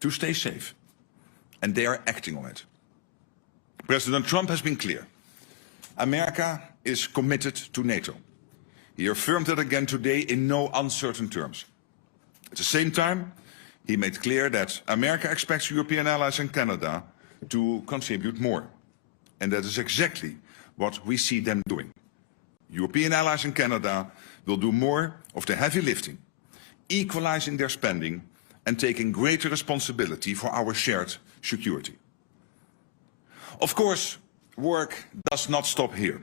to stay safe, and they are acting on it. President Trump has been clear. America is committed to NATO. He affirmed that again today in no uncertain terms. At the same time, he made clear that America expects European allies and Canada to contribute more. And that is exactly what we see them doing. European allies in Canada will do more of the heavy lifting, equalizing their spending and taking greater responsibility for our shared security. Of course, work does not stop here.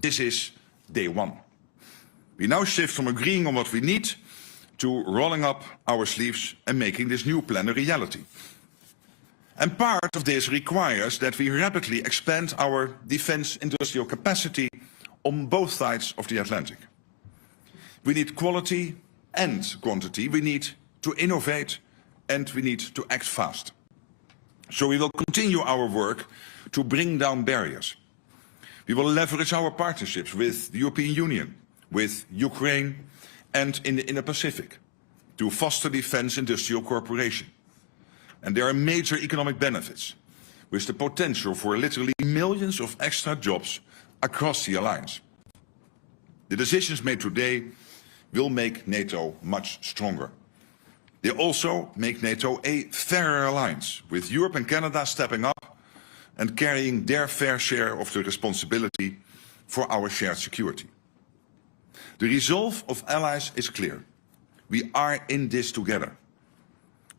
This is day one. We now shift from agreeing on what we need to rolling up our sleeves and making this new plan a reality. And part of this requires that we rapidly expand our defense industrial capacity on both sides of the Atlantic. We need quality and quantity. We need to innovate and we need to act fast. So we will continue our work to bring down barriers. We will leverage our partnerships with the European Union, with Ukraine and in the Indo-Pacific to foster defense industrial cooperation. And there are major economic benefits with the potential for literally millions of extra jobs across the alliance. The decisions made today will make NATO much stronger. They also make NATO a fairer alliance, with Europe and Canada stepping up and carrying their fair share of the responsibility for our shared security. The resolve of allies is clear. We are in this together,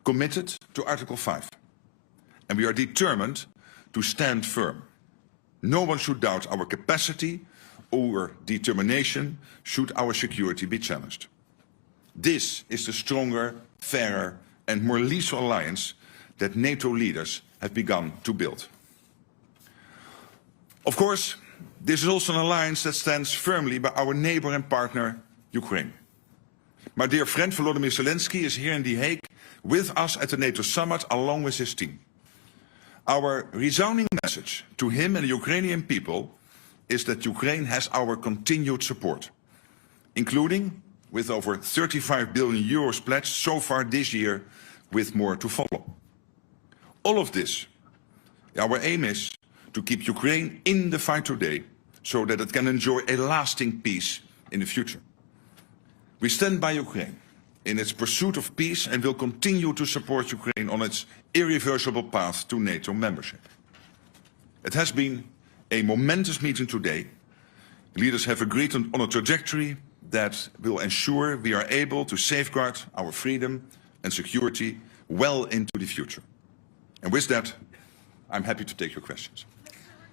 committed to Article 5, and we are determined to stand firm. No one should doubt our capacity or determination should our security be challenged. This is the stronger, fairer and more lethal alliance that NATO leaders have begun to build. Of course, this is also an alliance that stands firmly by our neighbor and partner, Ukraine. My dear friend Volodymyr Zelensky is here in The Hague with us at the NATO summit along with his team. Our resounding message to him and the Ukrainian people is that Ukraine has our continued support, including with over 35 billion euros pledged so far this year, with more to follow. All of this, our aim is to keep Ukraine in the fight today so that it can enjoy a lasting peace in the future. We stand by Ukraine in its pursuit of peace and will continue to support Ukraine on its irreversible path to NATO membership. It has been a momentous meeting today. Leaders have agreed on a trajectory that will ensure we are able to safeguard our freedom and security well into the future. And with that, I'm happy to take your questions.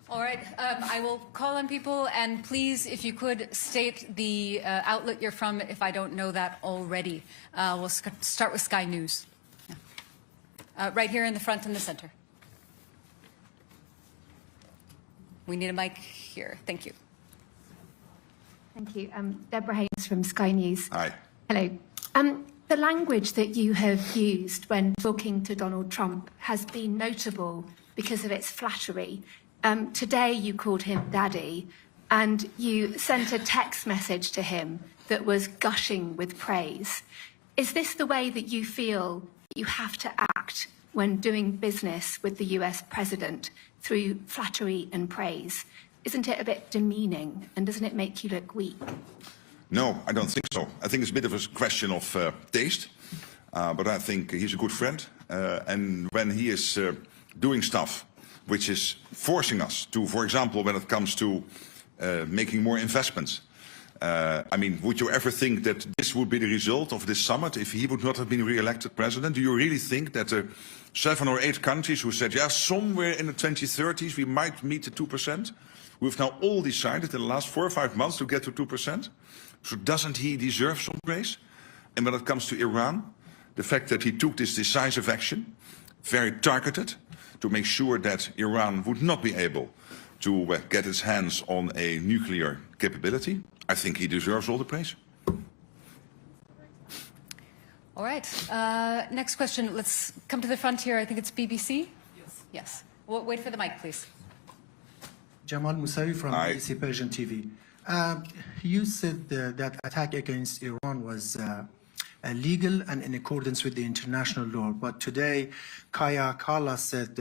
All right, I will call on people, and please, if you could state the outlet you're from, if I don't know that already. We'll start with Sky News. Yeah. Right here in the front and the center. We need a mic here. Thank you. Thank you. Deborah Haynes from Sky News. Hi. Hello. The language that you have used when talking to Donald Trump has been notable because of its flattery. Today you called him Daddy, and you sent a text message to him that was gushing with praise. Is this the way that you feel you have to act when doing business with the US president, through flattery and praise? Isn't it a bit demeaning, and doesn't it make you look weak? No, I don't think so. I think it's a bit of a question of taste, but I think he's a good friend. And when he is doing stuff which is forcing us to, for example, when it comes to making more investments, I mean, would you ever think that this would be the result of this summit if he would not have been re-elected president? Do you really think that the 7 or 8 countries who said, yeah, somewhere in the 2030s we might meet the 2%? We've now all decided in the last 4 or 5 months to get to 2%. So doesn't he deserve some praise? And when it comes to Iran, the fact that he took this decisive action, very targeted, to make sure that Iran would not be able to get its hands on a nuclear capability, I think he deserves all the praise. All right. Next question. Let's come to the front here. I think it's BBC. Yes. Yes. Well, wait for the mic, please. Jamal Moussavi from Hi. BBC Persian TV. You said that attack against Iran was legal and in accordance with the international law. But today, Kaja Kallas said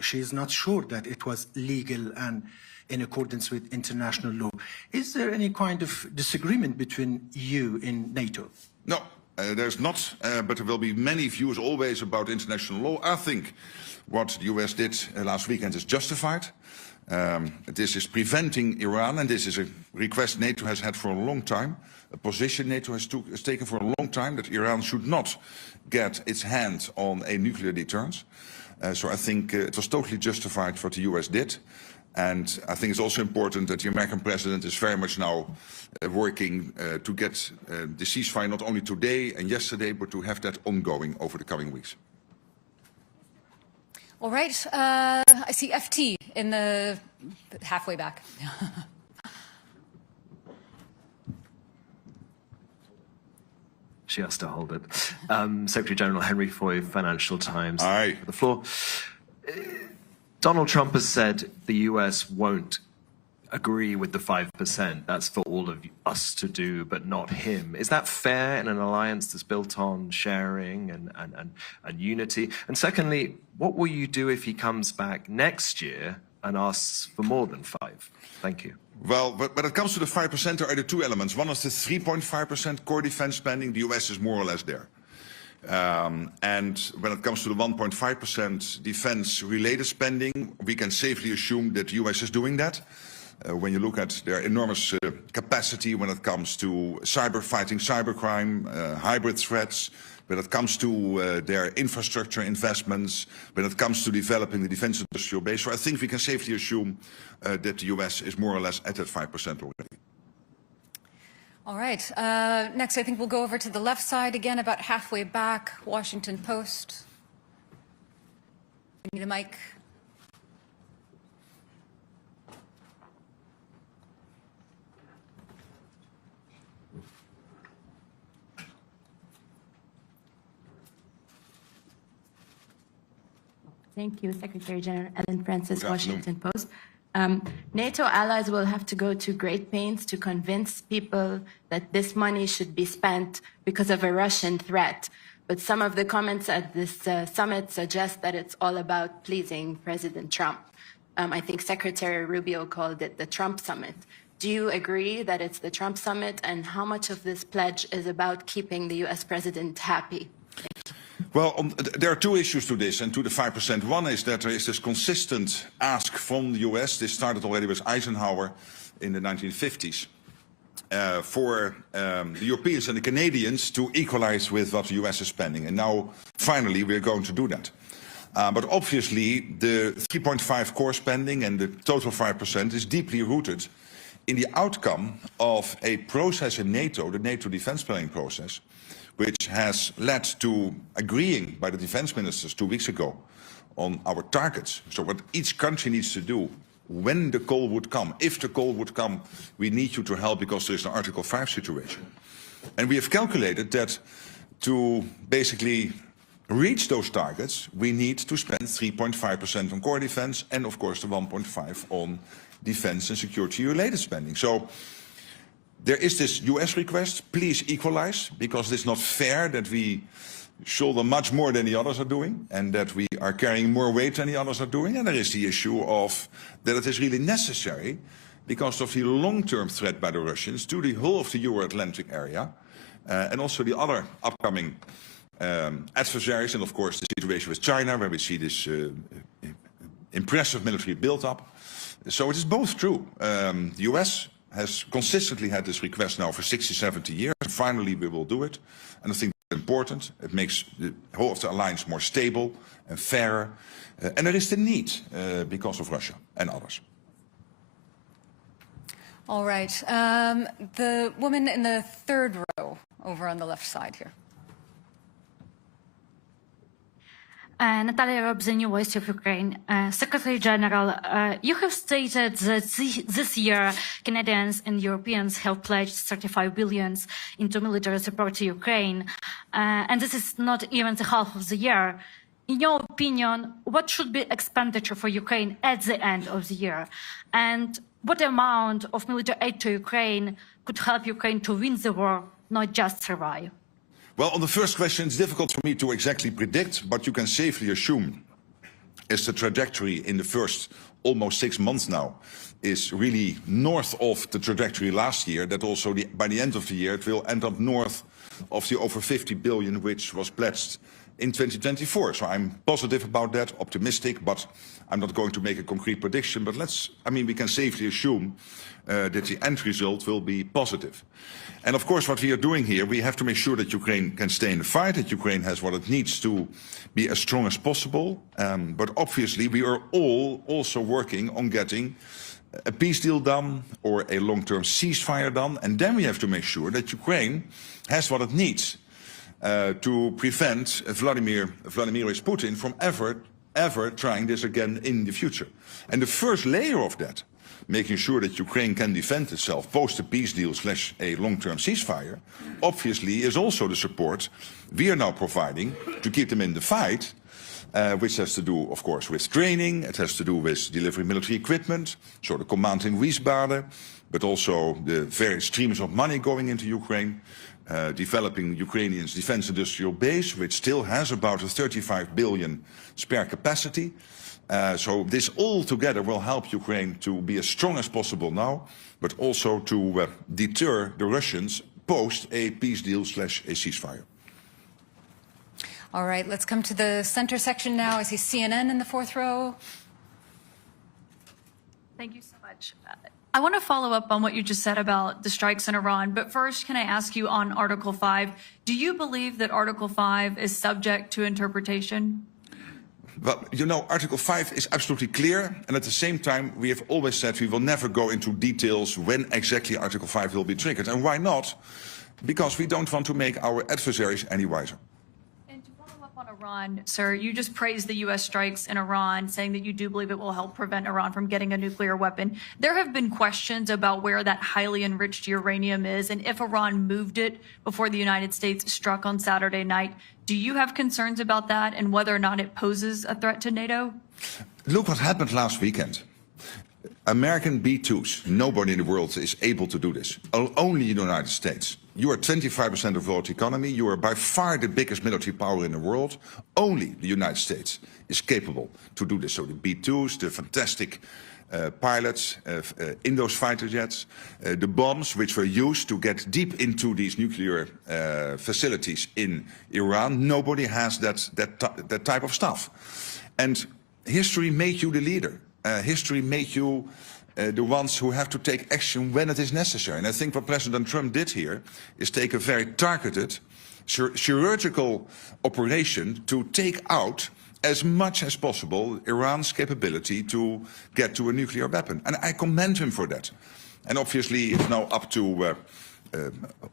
she is not sure that it was legal and in accordance with international law. Is there any kind of disagreement between you in NATO? No, there's not, but there will be many views always about international law. I think what the US did last weekend is justified. This is preventing Iran, and this is a request NATO has had for a long time, a position NATO has taken for a long time, that Iran should not get its hand on a nuclear deterrence. So I think it was totally justified what the US did. And I think it's also important that the American president is very much now working to get the ceasefire not only today and yesterday, but to have that ongoing over the coming weeks. All right. I see FT in the halfway back. She has to hold it. Secretary General Henry Foy, Financial Times. Aye. The floor. Donald Trump has said the US won't agree with the 5%. That's for all of us to do, but not him. Is that fair in an alliance that's built on sharing and unity? And secondly, what will you do if he comes back next year and asks for more than 5? Thank you. Well, when it comes to the 5%, there are the two elements. One is the 3.5% core defense spending. The US is more or less there. And when it comes to the 1.5% defense-related spending, we can safely assume that the US is doing that. When you look at their enormous capacity when it comes to fighting cybercrime, hybrid threats, when it comes to their infrastructure investments, when it comes to developing the defense industrial base. So I think we can safely assume that the US is more or less at that 5% already. All right. Next, I think we'll go over to the left side again, about halfway back. Washington Post. You need a mic. Thank you, Secretary General Ellen Francis, Washington Post. NATO allies will have to go to great pains to convince people that this money should be spent because of a Russian threat. But some of the comments at this summit suggest that it's all about pleasing President Trump. I think Secretary Rubio called it the Trump summit. Do you agree that it's the Trump summit? And how much of this pledge is about keeping the US president happy? Well, there are two issues to this and to the 5%. One is that there is this consistent ask from the US. This started already with Eisenhower in the 1950s for the Europeans and the Canadians to equalize with what the US is spending. And now, finally, we're going to do that. But obviously, the 3.5 core spending and the total 5% is deeply rooted in the outcome of a process in NATO, the NATO defense planning process, which has led to agreeing by the defense ministers 2 weeks ago on our targets. So what each country needs to do when the call would come. If the call would come, we need you to help because there is an Article 5 situation. And we have calculated that to basically reach those targets, we need to spend 3.5% on core defense and, of course, the 1.5% on defense and security-related spending. So there is this US request, please equalize, because it's not fair that we shoulder much more than the others are doing and that we are carrying more weight than the others are doing. And there is the issue of that it is really necessary because of the long-term threat by the Russians to the whole of the Euro-Atlantic area and also the other upcoming adversaries, and of course the situation with China, where we see this impressive military build-up. So it is both true. The US has consistently had this request now for 60, 70 years. Finally, we will do it. And I think it's important. It makes the whole of the alliance more stable and fairer. And there is the need because of Russia and others. All right. The woman in the third row over on the left side here. Natalia Robb, the New Voice of Ukraine. Secretary General, you have stated that this year Canadians and Europeans have pledged 35 billion into military support to Ukraine, and this is not even the half of the year. In your opinion, what should be expenditure for Ukraine at the end of the year? And what amount of military aid to Ukraine could help Ukraine to win the war, not just survive? Well, on the first question, it's difficult for me to exactly predict, but you can safely assume as the trajectory in the first almost 6 months now is really north of the trajectory last year, that also by the end of the year it will end up north of the over 50 billion which was pledged in 2024. So I'm positive about that, optimistic, but I'm not going to make a concrete prediction. But we can safely assume that the end result will be positive. And of course, what we are doing here, we have to make sure that Ukraine can stay in the fight, that Ukraine has what it needs to be as strong as possible. But obviously, we are all also working on getting a peace deal done or a long-term ceasefire done. And then we have to make sure that Ukraine has what it needs to prevent Vladimir Putin from ever trying this again in the future. And the first layer of that, making sure that Ukraine can defend itself post a peace deal / a long-term ceasefire, obviously is also the support we are now providing to keep them in the fight, which has to do, of course, with training, it has to do with delivering military equipment, so the command in Wiesbaden, but also the various streams of money going into Ukraine, developing Ukrainians' defense industrial base, which still has about a 35 billion spare capacity. So this all together will help Ukraine to be as strong as possible now, but also to deter the Russians post a peace deal / a ceasefire. All right, let's come to the center section now. I see CNN in the fourth row. Thank you so much. I want to follow up on what you just said about the strikes in Iran, but first, can I ask you on Article 5, do you believe that Article 5 is subject to interpretation? Well, you know, Article 5 is absolutely clear, and at the same time, we have always said we will never go into details when exactly Article 5 will be triggered. And why not? Because we don't want to make our adversaries any wiser. And to follow up on Iran, sir, you just praised the U.S. strikes in Iran, saying that you do believe it will help prevent Iran from getting a nuclear weapon. There have been questions about where that highly enriched uranium is, and if Iran moved it before the United States struck on Saturday night. Do you have concerns about that and whether or not it poses a threat to NATO? Look what happened last weekend. American B-2s, nobody in the world is able to do this. Only the United States. You are 25% of the world economy. You are by far the biggest military power in the world. Only the United States is capable to do this. So the B-2s, the fantastic pilots in those fighter jets, the bombs which were used to get deep into these nuclear facilities in Iran. Nobody has that type of stuff. And history made you the leader. History made you the ones who have to take action when it is necessary. And I think what President Trump did here is take a very targeted, chirurgical operation to take out as much as possible Iran's capability to get to a nuclear weapon. And I commend him for that. And obviously it's now up to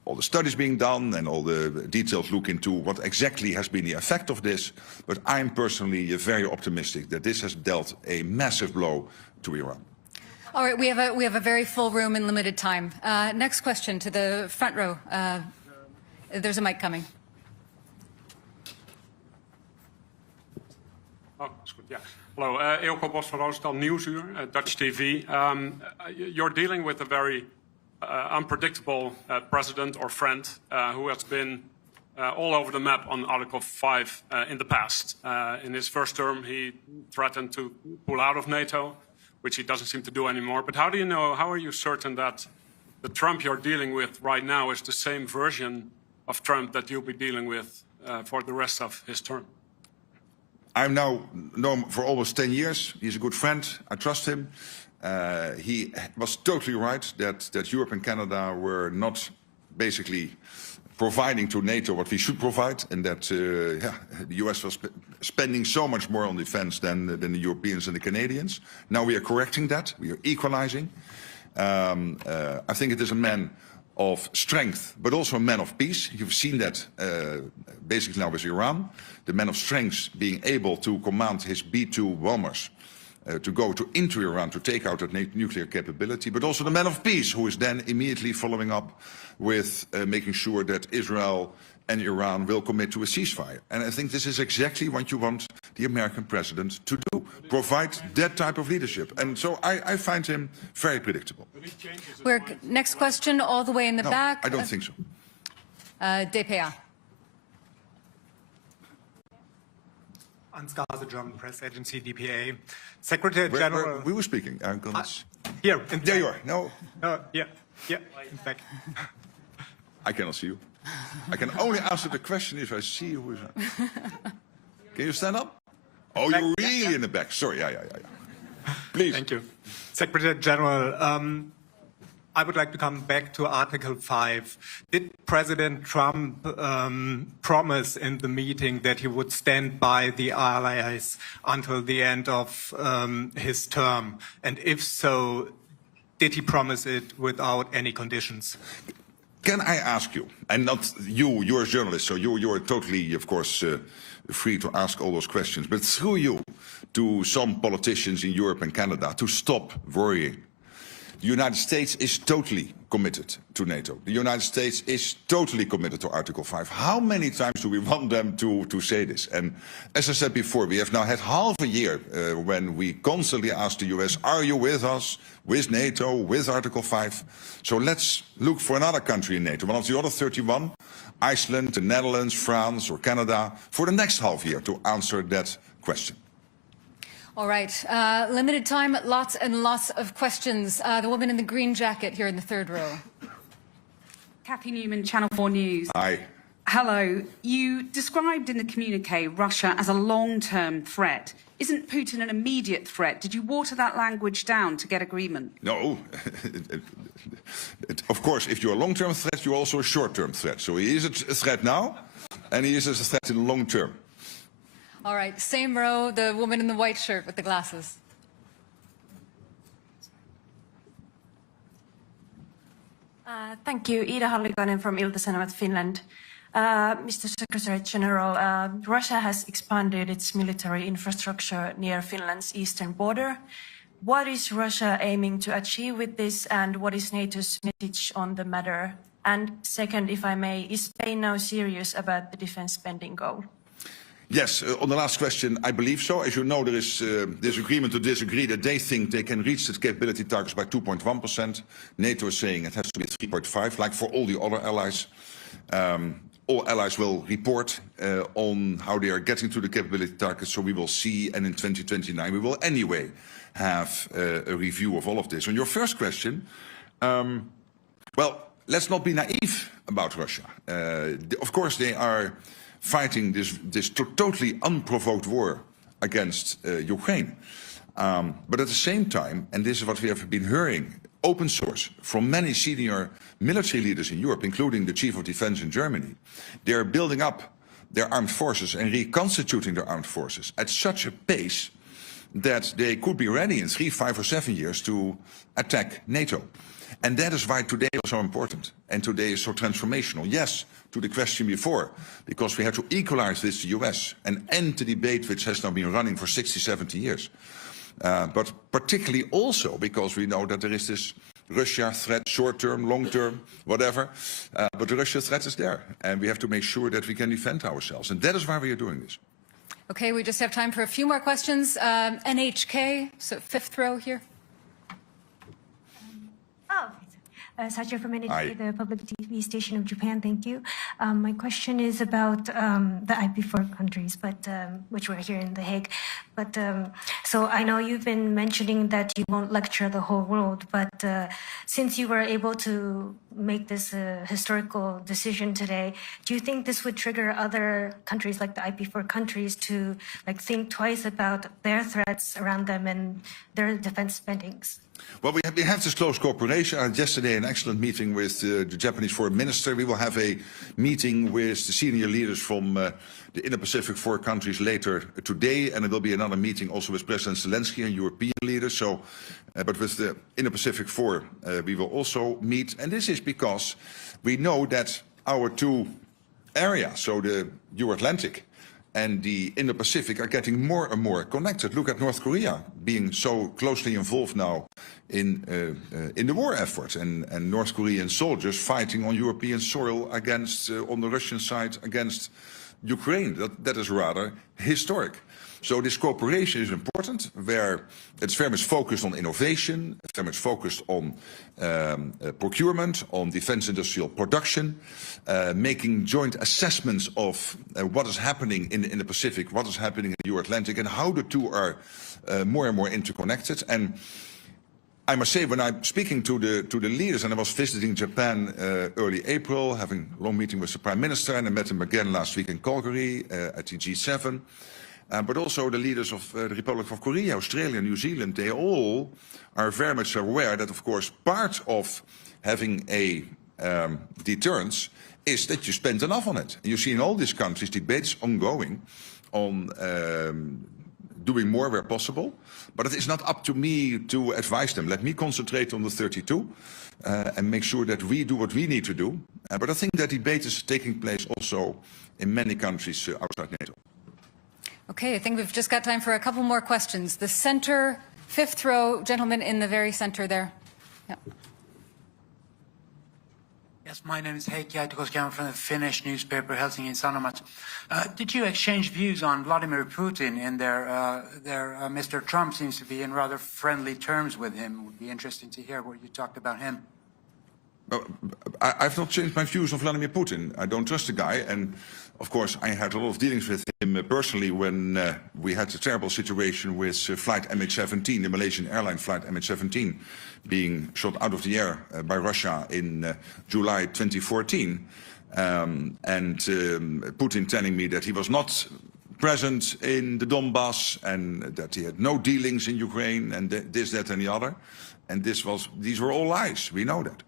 all the studies being done and all the details look into what exactly has been the effect of this. But I'm personally very optimistic that this has dealt a massive blow to Iran. All right, we have a very full room in limited time. Next question to the front row. There's a mic coming. Oh, that's good. Yeah. Hello, Eelco Bos van Roosendaal, Nieuwsuur, Dutch TV. You're dealing with a very unpredictable president or friend who has been all over the map on Article 5 in the past. In his first term, he threatened to pull out of NATO, which he doesn't seem to do anymore. But how are you certain that the Trump you're dealing with right now is the same version of Trump that you'll be dealing with for the rest of his term? I'm now known him for almost 10 years. He's a good friend. I trust him. He was totally right that Europe and Canada were not basically providing to NATO what we should provide, and that the US was spending so much more on defense than the Europeans and the Canadians. Now we are correcting that. We are equalizing. I think it is a man of strength, but also a man of peace. You've seen that basically now with Iran. The man of strength being able to command his B-2 bombers to go into Iran to take out that nuclear capability, but also the man of peace who is then immediately following up with making sure that Israel and Iran will commit to a ceasefire. And I think this is exactly what you want the American president to do, provide that type of leadership. And so I find him very predictable. Next question, all the way in the back. I don't think so. DPA. Ansgar, the German press agency, DPA. Secretary General... We were speaking. Here. There you are. No. Yeah, in fact. I cannot see you. I can only answer the question if I see who is... Can you stand up? Oh, you're really in the back. Sorry, yeah. Please. Thank you. Secretary General, I would like to come back to Article 5. Did President Trump promise in the meeting that he would stand by the allies until the end of his term? And if so, did he promise it without any conditions? Can I ask you, and not you, you're a journalist, so you're totally, of course, free to ask all those questions, but through you to some politicians in Europe and Canada to stop worrying. The United States is totally committed to NATO. The United States is totally committed to Article 5. How many times do we want them to say this? And as I said before, we have now had half a year when we constantly ask the US, are you with us, with NATO, with Article 5? So let's look for another country in NATO, one of the other 31, Iceland, the Netherlands, France or Canada, for the next half year to answer that question. All right. Limited time, lots and lots of questions. The woman in the green jacket here in the third row. Kathy Newman, Channel 4 News. Hi. Hello. You described in the communique Russia as a long-term threat. Isn't Putin an immediate threat? Did you water that language down to get agreement? No. Of course, if you're a long-term threat, you're also a short-term threat. So he is a threat now, and he is a threat in the long term. All right, same row, the woman in the white shirt with the glasses. Thank you. Ida Hallikainen from Ilta-Sanomat, Finland. Mr. Secretary General, Russia has expanded its military infrastructure near Finland's eastern border. What is Russia aiming to achieve with this, and what is NATO's message on the matter? And second, if I may, is Spain now serious about the defense spending goal? Yes, on the last question, I believe so. As you know, there is disagreement to disagree that they think they can reach the capability targets by 2.1%. NATO is saying it has to be 3.5%, like for all the other allies. All allies will report on how they are getting to the capability targets, so we will see, and in 2029 we will anyway have a review of all of this. On your first question, well, let's not be naive about Russia. Of course, they are fighting this totally unprovoked war against Ukraine. But at the same time, and this is what we have been hearing, open source from many senior military leaders in Europe, including the Chief of Defense in Germany, they're building up their armed forces and reconstituting their armed forces at such a pace that they could be ready in 3, 5 or 7 years to attack NATO. And that is why today is so important and today is so transformational. Yes, to the question before, because we had to equalize with the US and end the debate which has now been running for 60, 70 years. But particularly also because we know that there is this Russia threat, short-term, long-term, whatever. But the Russia threat is there, and we have to make sure that we can defend ourselves. And that is why we are doing this. Okay, we just have time for a few more questions. NHK, so fifth row here. Sacha from NHK, the public TV station of Japan. Thank you. My question is about the IP4 countries, but which were here in The Hague. But so I know you've been mentioning that you won't lecture the whole world, but since you were able to make this historical decision today, do you think this would trigger other countries like the IP4 countries to think twice about their threats around them and their defense spendings? Well, we have this close cooperation. I had yesterday an excellent meeting with the Japanese foreign minister. We will have a meeting with the senior leaders from the Indo-Pacific 4 countries later today, and there will be another meeting also with President Zelensky and European leaders. So, but with the Indo-Pacific 4, we will also meet. And this is because we know that our two areas, so the Euro-Atlantic and the Indo-Pacific, are getting more and more connected. Look at North Korea being so closely involved now in the war effort, and North Korean soldiers fighting on European soil against, on the Russian side, against Ukraine. That is rather historic. So this cooperation is important, where it's very much focused on innovation, very much focused on procurement, on defense industrial production, making joint assessments of what is happening in the Pacific, what is happening in the Euro-Atlantic, and how the two are more and more interconnected. And I must say, when I'm speaking to the leaders, and I was visiting Japan early April, having a long meeting with the Prime Minister, and I met him again last week in Calgary at the G7, but also the leaders of the Republic of Korea, Australia, New Zealand, they all are very much aware that, of course, part of having a deterrence is that you spend enough on it. You see in all these countries debates ongoing on doing more where possible, but it is not up to me to advise them. Let me concentrate on the 32 and make sure that we do what we need to do. But I think that debate is taking place also in many countries outside NATO. Okay, I think we've just got time for a couple more questions. The center, fifth row, gentleman in the very center there. Yeah. Yes, my name is Heikki Aitokoski. I'm from the Finnish newspaper Helsingin Sanomat. Did you exchange views on Vladimir Putin and Mr. Trump seems to be in rather friendly terms with him? It would be interesting to hear what you talked about him. I've not changed my views on Vladimir Putin. I don't trust the guy, and of course I had a lot of dealings with him personally when we had a terrible situation with flight MH17, the Malaysian airline flight MH17, being shot out of the air by Russia in July 2014, and Putin telling me that he was not present in the Donbass and that he had no dealings in Ukraine and this, that, and the other, and these were all lies. We know that.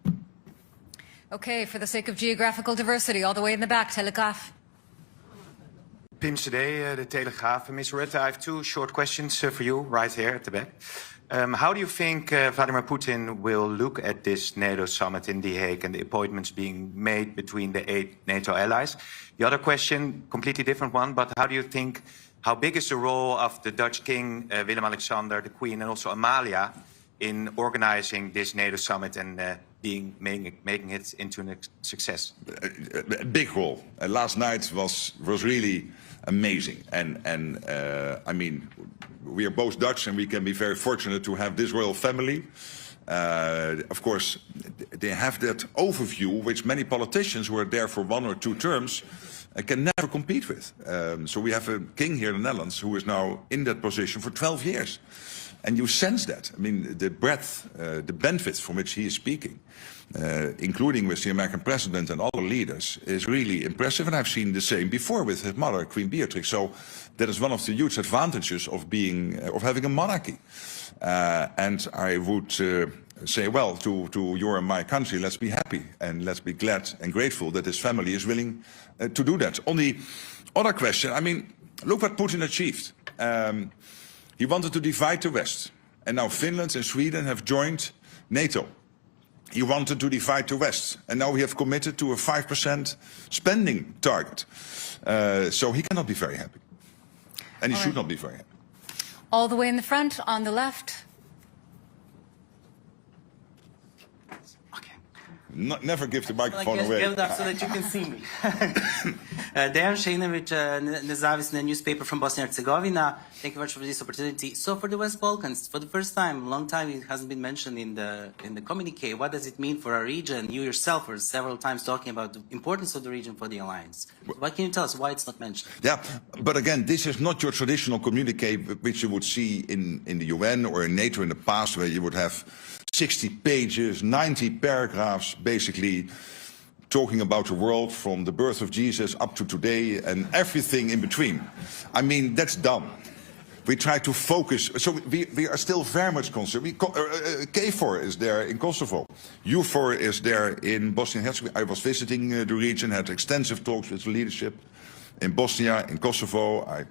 Okay, for the sake of geographical diversity, all the way in the back, Telegraaf. Pim Cedee, the Telegraaf. Mr. Rutte, I have two short questions for you right here at the back. How do you think Vladimir Putin will look at this NATO summit in The Hague and the appointments being made between the 8 NATO allies? The other question, completely different one, but how big is the role of the Dutch King, Willem-Alexander, the Queen, and also Amalia in organizing this NATO summit and making it into a success? A big role. Last night was really amazing, and I mean, we are both Dutch, and we can be very fortunate to have this royal family. Of course, they have that overview, which many politicians who are there for 1 or 2 terms can never compete with. So we have a king here in the Netherlands who is now in that position for 12 years. And you sense that. I mean, the breadth, the benefits from which he is speaking, including with the American president and other leaders, is really impressive. And I've seen the same before with his mother, Queen Beatrix. So that is one of the huge advantages of having a monarchy. And I would say, well, to your and my country, let's be happy and let's be glad and grateful that his family is willing to do that. On the other question, I mean, look what Putin achieved. He wanted to divide the West, and now Finland and Sweden have joined NATO. He wanted to divide the West, and now we have committed to a 5% spending target. So he cannot be very happy, and he should not be very happy. All the way in the front, on the left. Never give the microphone away. Give it up so that you can see me. Dejan Šejnović, Nezavisne newspaper from Bosnia and Herzegovina. Thank you very much for this opportunity. So for the West Balkans, for the first time, long time, it hasn't been mentioned in the communique. What does it mean for our region? You yourself were several times talking about the importance of the region for the alliance. What can you tell us why it's not mentioned? Yeah, but again, this is not your traditional communique which you would see in the UN or in NATO in the past, where you would have 60 pages, 90 paragraphs, basically talking about the world from the birth of Jesus up to today and everything in between. I mean, that's done. We try to focus. So we are still very much concerned. KFOR is there in Kosovo. EUFOR is there in Bosnia and Herzegovina. I was visiting the region, had extensive talks with the leadership in Bosnia, in Kosovo. I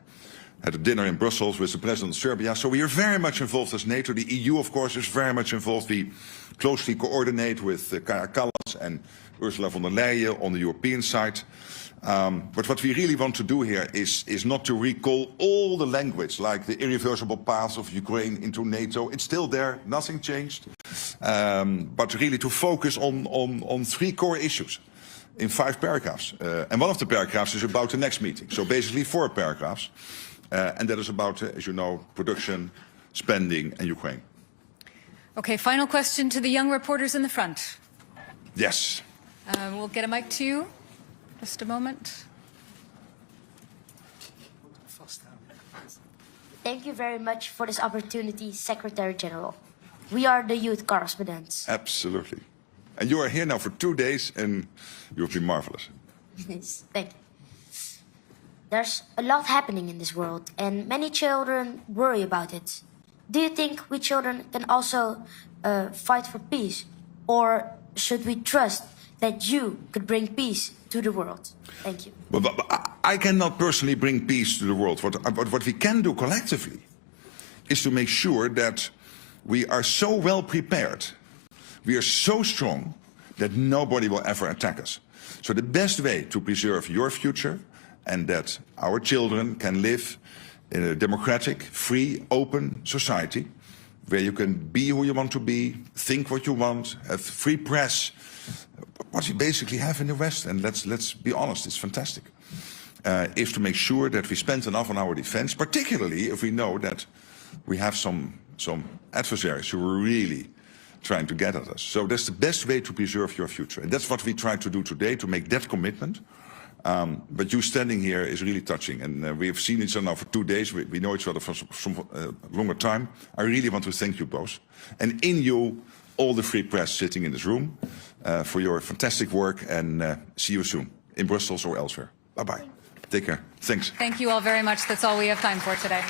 had a dinner in Brussels with the president of Serbia. So we are very much involved as NATO. The EU, of course, is very much involved. We closely coordinate with Kaja Kallas and Ursula von der Leyen on the European side. But what we really want to do here is not to recall all the language, like the irreversible path of Ukraine into NATO. It's still there, nothing changed. But really to focus on 3 core issues in 5 paragraphs. And one of the paragraphs is about the next meeting. So basically 4 paragraphs. And that is about, as you know, production, spending, and Ukraine. Okay, final question to the young reporters in the front. Yes. We'll get a mic to you. Just a moment. Thank you very much for this opportunity, Secretary General. We are the youth correspondents. Absolutely. And you are here now for 2 days, and you've been marvelous. Yes, thank you. There's a lot happening in this world, and many children worry about it. Do you think we children can also fight for peace? Or should we trust that you could bring peace to the world? Thank you. But I cannot personally bring peace to the world. What we can do collectively is to make sure that we are so well prepared, we are so strong, that nobody will ever attack us. So the best way to preserve your future and that our children can live in a democratic, free, open society where you can be who you want to be, think what you want, have free press, what we basically have in the West, and let's be honest, it's fantastic, is to make sure that we spend enough on our defense, particularly if we know that we have some adversaries who are really trying to get at us. So that's the best way to preserve your future. And that's what we try to do today, to make that commitment. But you standing here is really touching. And we have seen each other now for 2 days. We know each other for some longer time. I really want to thank you both. And in you, all the free press sitting in this room, for your fantastic work. And see you soon, in Brussels or elsewhere. Bye-bye. Take care. Thanks. Thank you all very much. That's all we have time for today.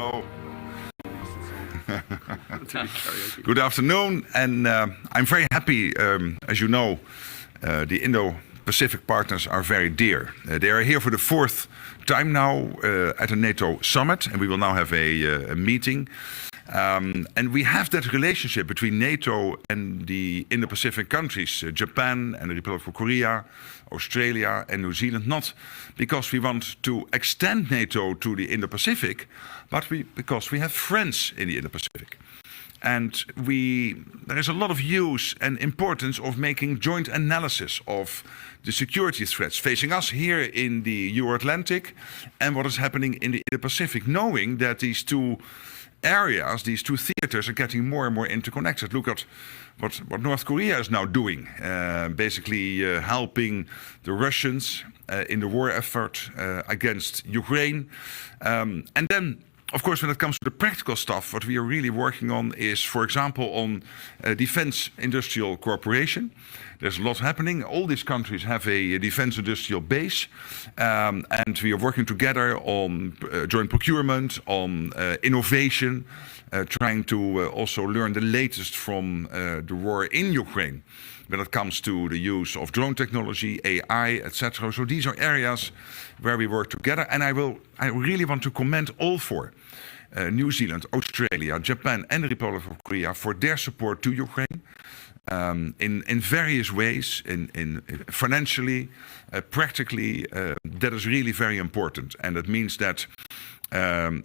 Hello. Good afternoon, and I'm very happy. As you know, the Indo-Pacific partners are very dear. They are here for the fourth time now at a NATO summit, and we will now have a meeting. And we have that relationship between NATO and the Indo-Pacific countries, Japan and the Republic of Korea, Australia and New Zealand, not because we want to extend NATO to the Indo-Pacific, but because we have friends in the Indo-Pacific. And there is a lot of use and importance of making joint analysis of the security threats facing us here in the Euro-Atlantic and what is happening in the Indo-Pacific, knowing that these two areas, these two theaters are getting more and more interconnected. Look at what North Korea is now doing, basically helping the Russians in the war effort against Ukraine. And then, of course, when it comes to the practical stuff, what we are really working on is, for example, on defense industrial cooperation. There's a lot happening. All these countries have a defense industrial base, and we are working together on joint procurement, on innovation, trying to also learn the latest from the war in Ukraine when it comes to the use of drone technology, AI, etc. So these are areas where we work together, and I really want to commend all four, New Zealand, Australia, Japan, and the Republic of Korea, for their support to Ukraine. In various ways, in financially, practically, that is really very important. And that means that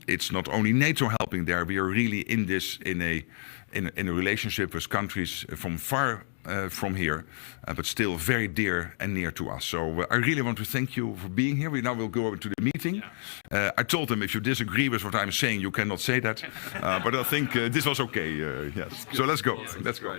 it's not only NATO helping there, we are really in this in a relationship with countries from far from here, but still very dear and near to us. So I really want to thank you for being here. We now will go over to the meeting. I told them if you disagree with what I'm saying, you cannot say that. But I think this was okay. Yes. So let's go. Let's go.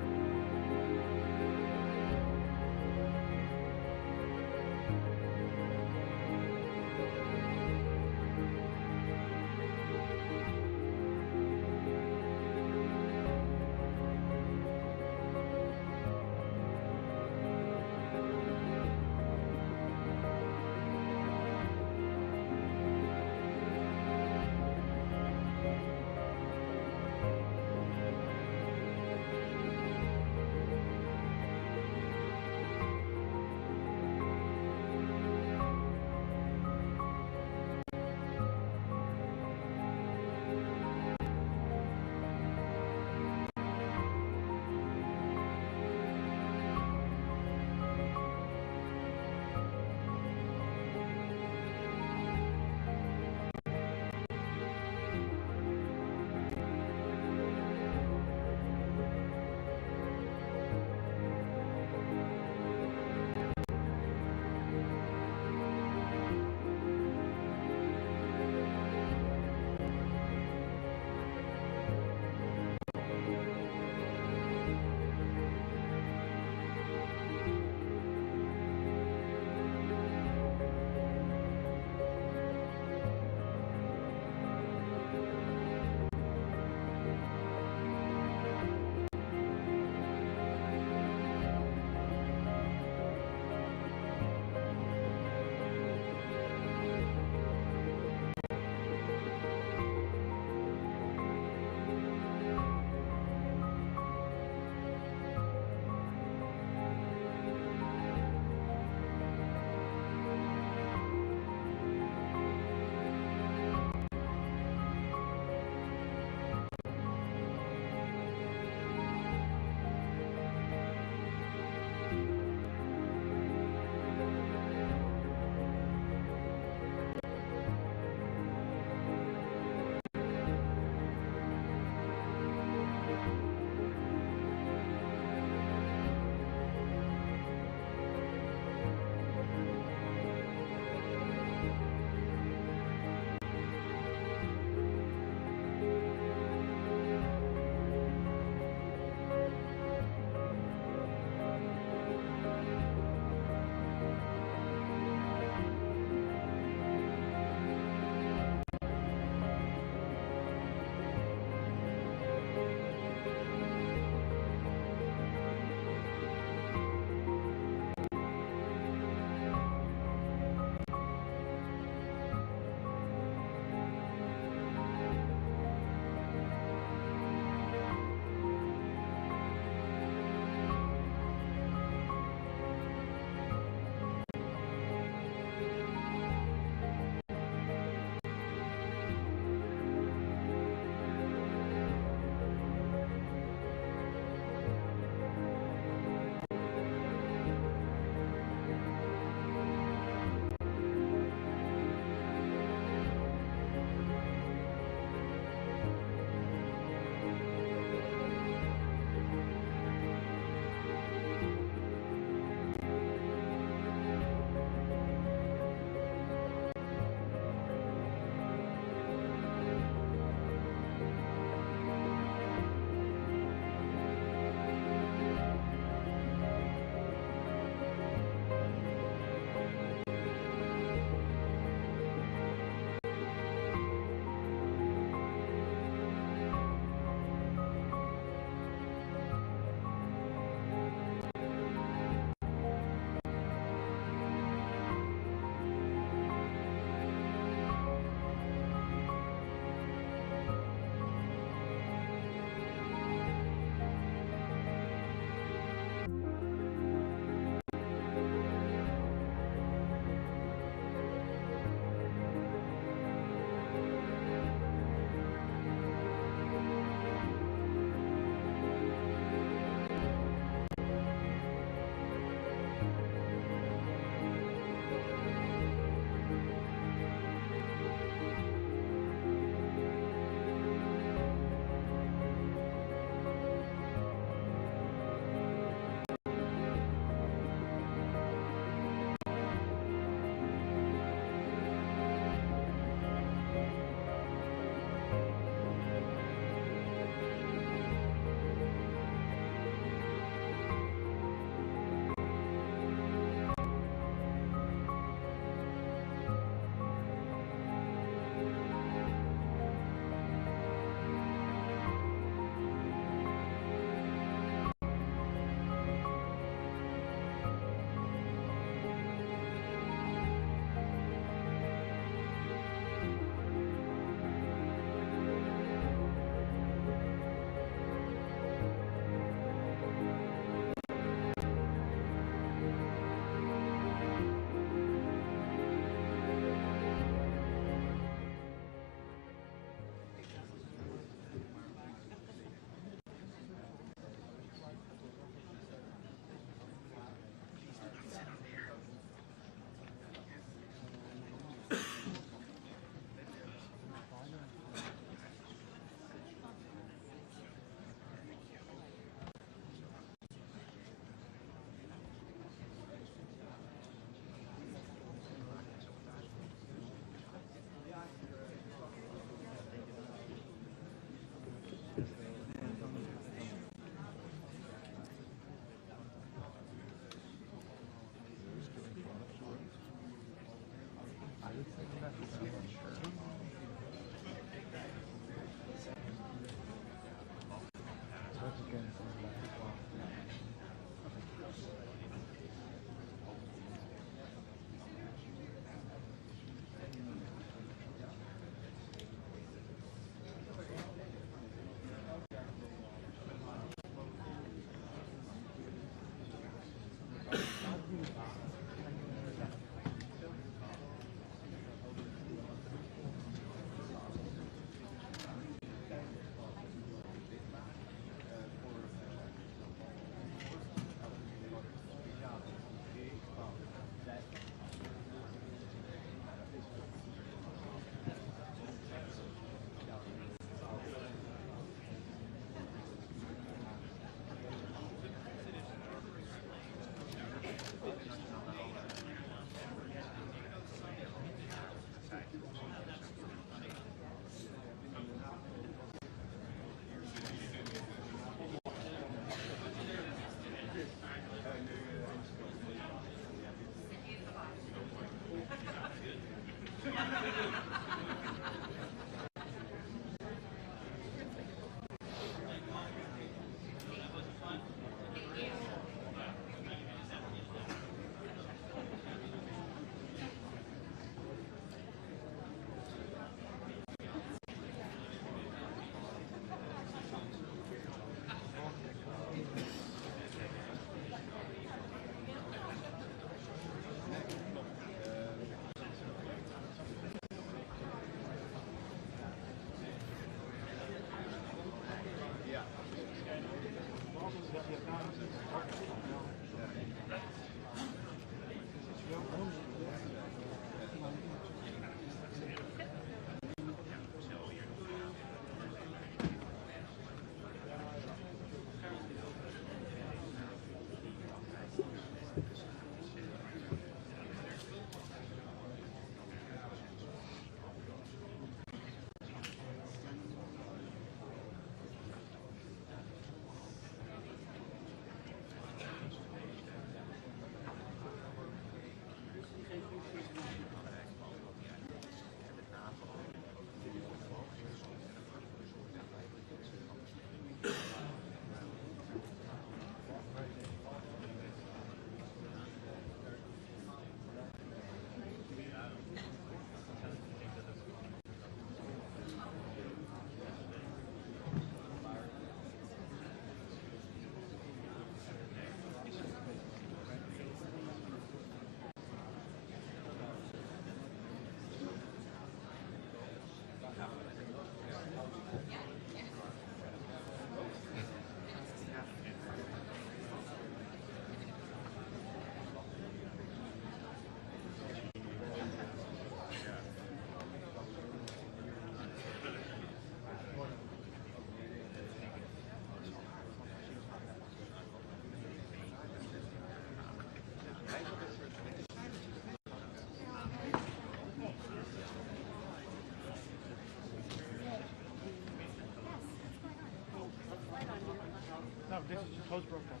Close broadcast.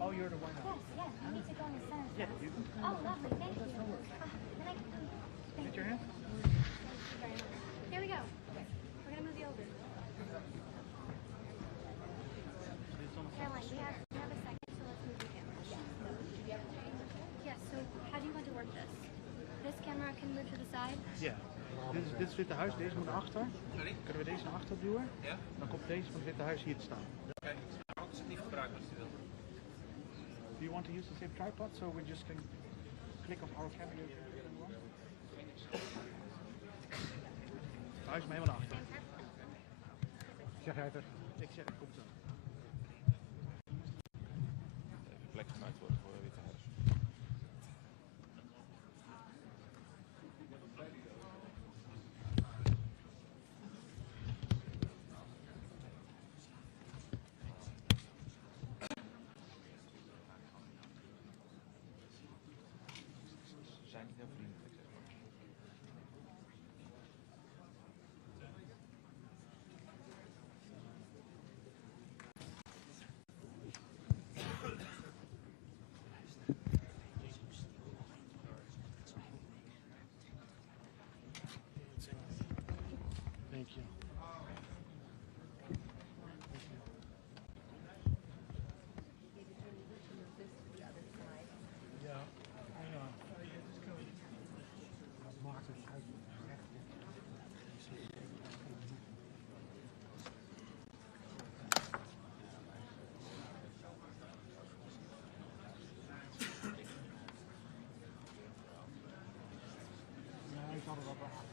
Oh, you're the one. Yes, yes. You need to go in the center. Yeah, you can. Oh, lovely. Thank you. Can I thank Put your hand. you very much. Here we go. We're going to move you over. Caroline, we have a second, so let's move the camera. Yes, so how do you want to work this? This camera can move to the side? Ja. Dit is het witte huis, deze moet naar achter. Sorry? Kunnen we deze naar achter duwen? Ja. Dan komt deze van het witte huis hier te staan. Kijk, als het niet gebruikt als je wil. Do you want to use the same tripod so we just can click on our camera? Huis me helemaal naar achter. Zeg jij het? Ik zeg het, komt zo. Even plek gemaakt worden voor het witte huis. Ze zijn niet heel vriendelijk, zeg maar. Thank you. Ja, ja. Dat maakt het uit. Ja, ik had het wel behaald.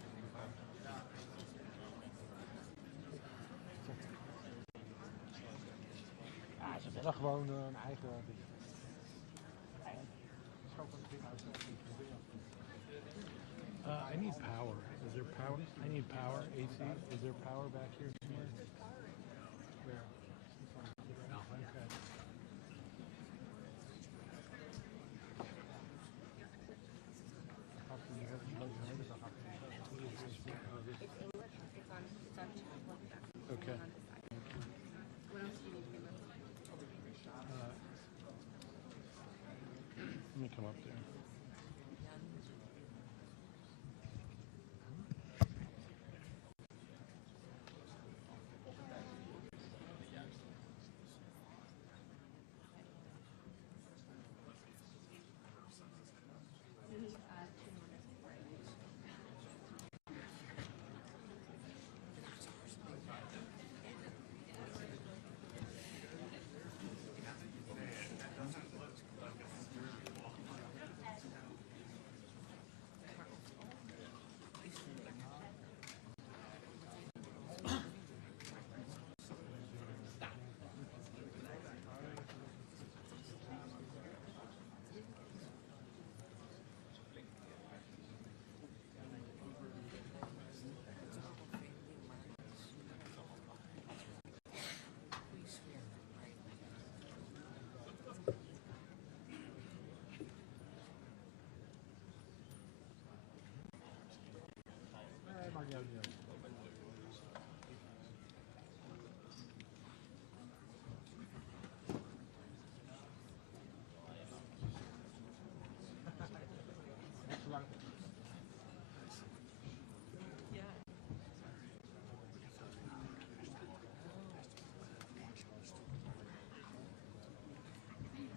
Ja, ze willen gewoon een eigen ding. I need power. Is there power? I need power. AC. Is there power back here somewhere? Where? No. Okay. Okay. What else do you need to remember? Let me come up there. Maakt niet uit. Net zo lang. Ja.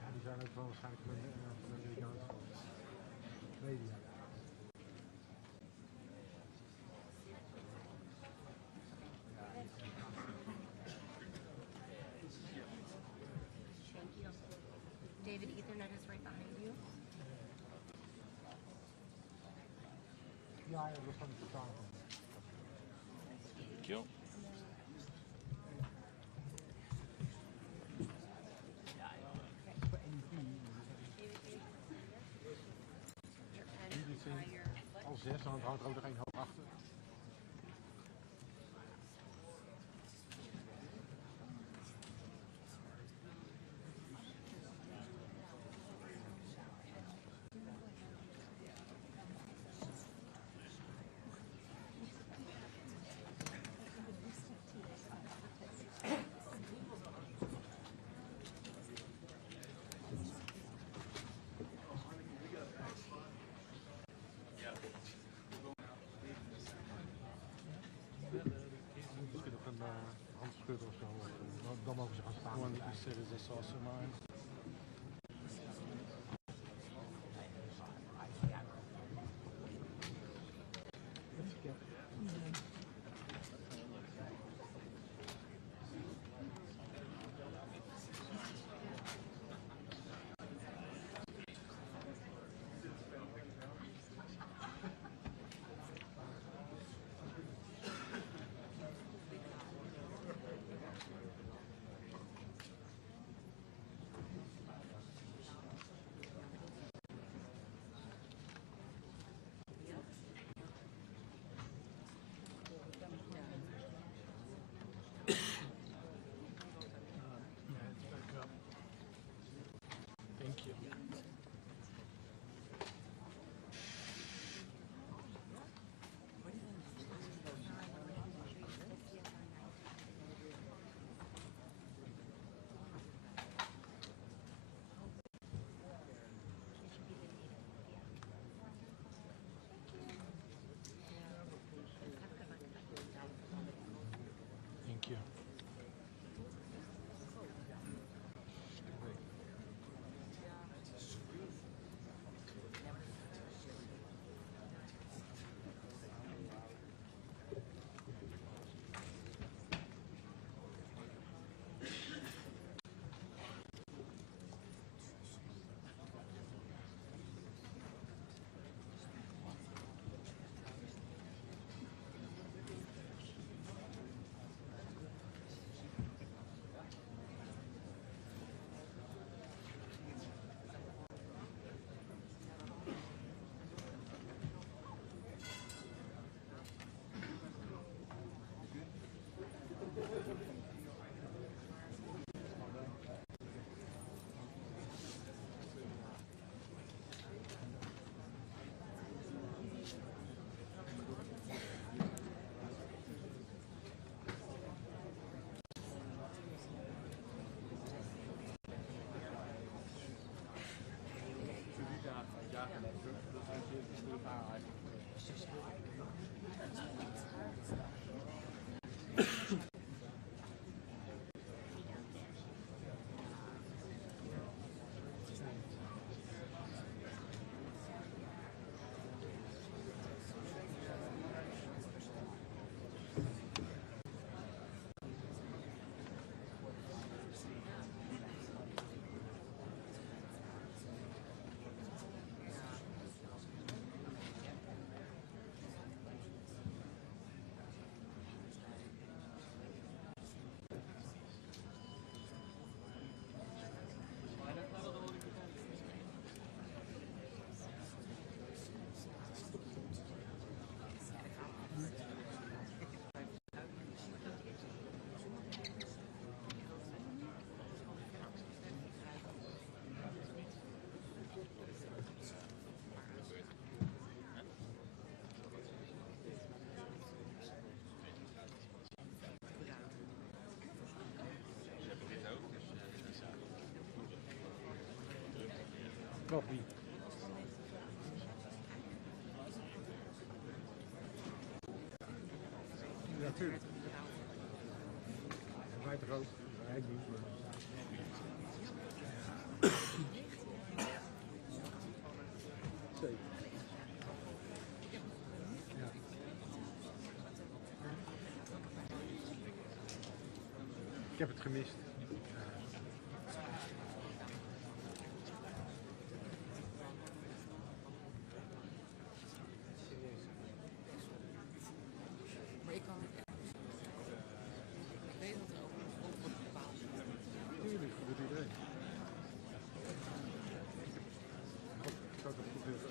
Ja, die zijn ook wel waarschijnlijk van de Amerikaanse media. David, Ethernet is right behind you. Ja, dat kan ik verstaan. Thank you. Jullie zijn al 6, dan hangt er ook nog één hoog achter. said, is this also mine? Let's go. Thank you. Thank you. Copy. Ja, tuurlijk. Wijd rood. Hij niet. Zeker. Ja. Ik heb het gemist. Maar ik kan het echt. Ik weet dat er ook wordt bepaald. Tuurlijk, dat doet iedereen. Ik hoop dat het goed is.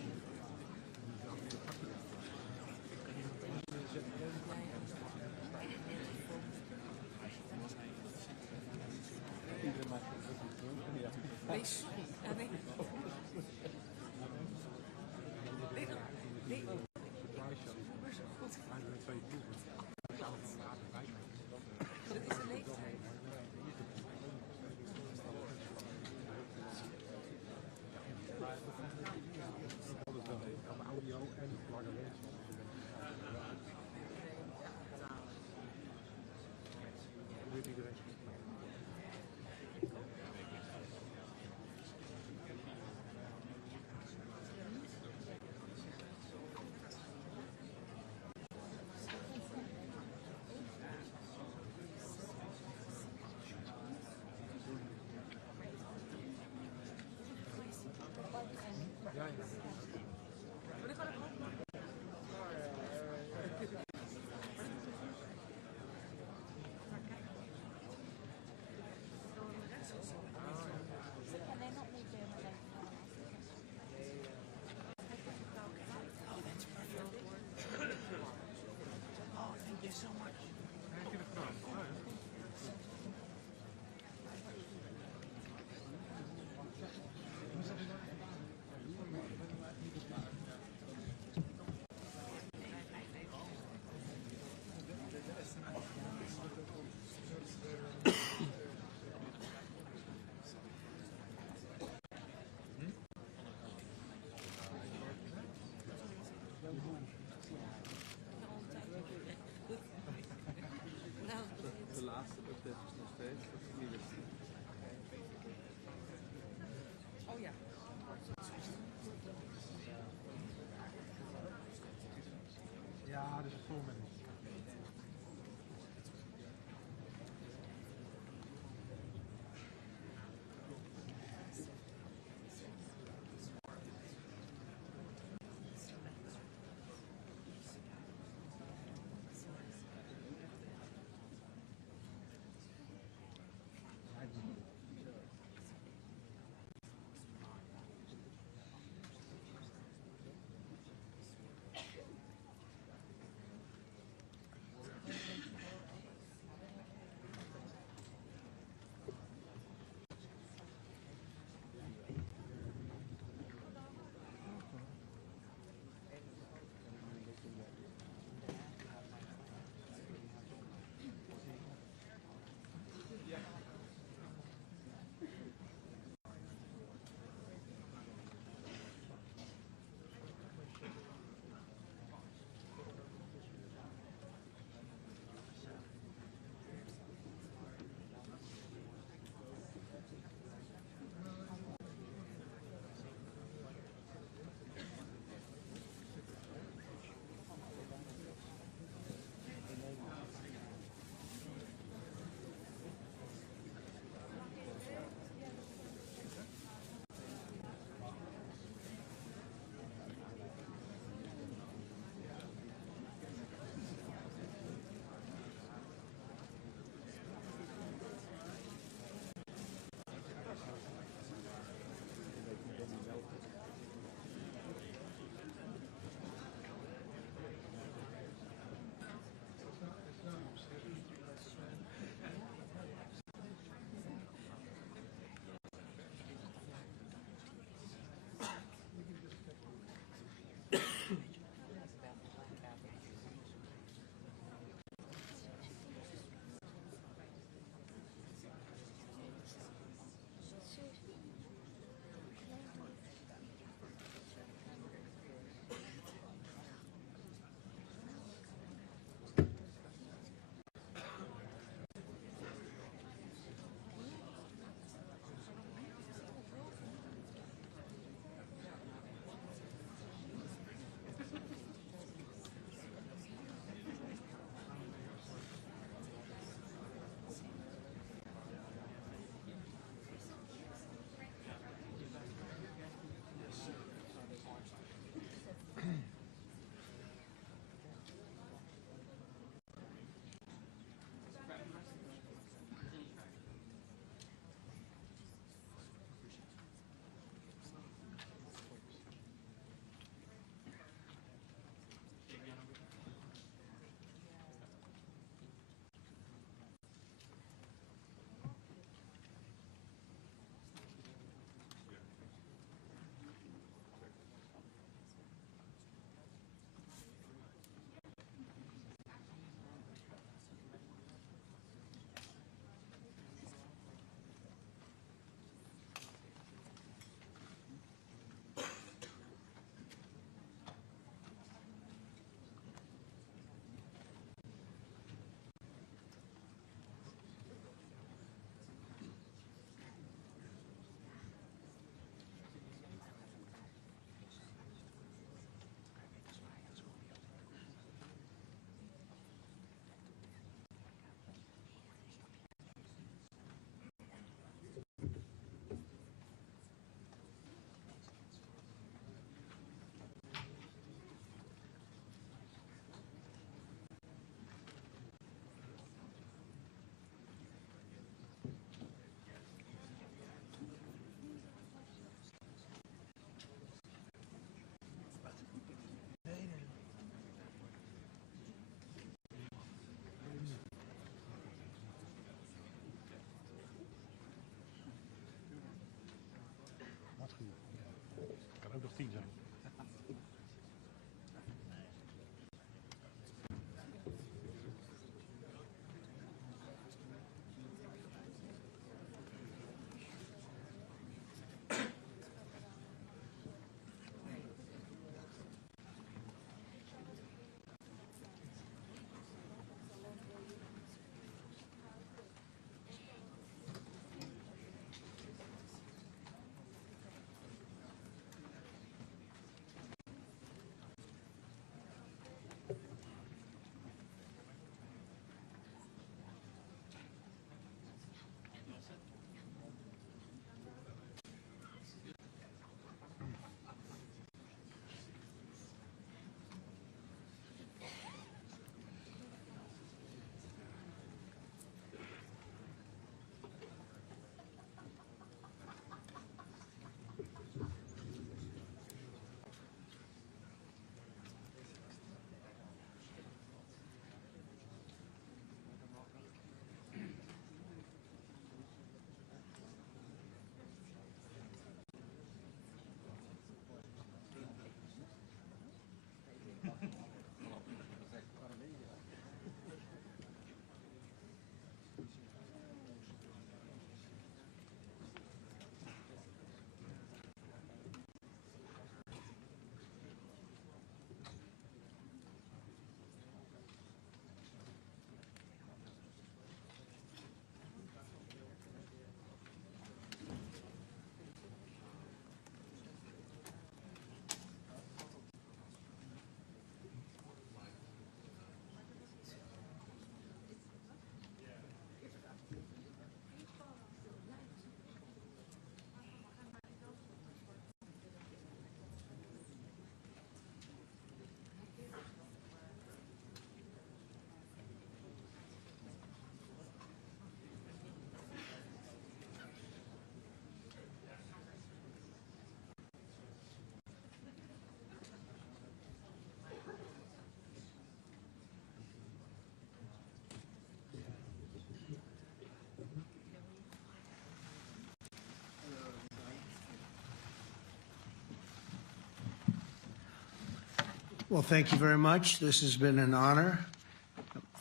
Well, thank you very much. This has been an honor.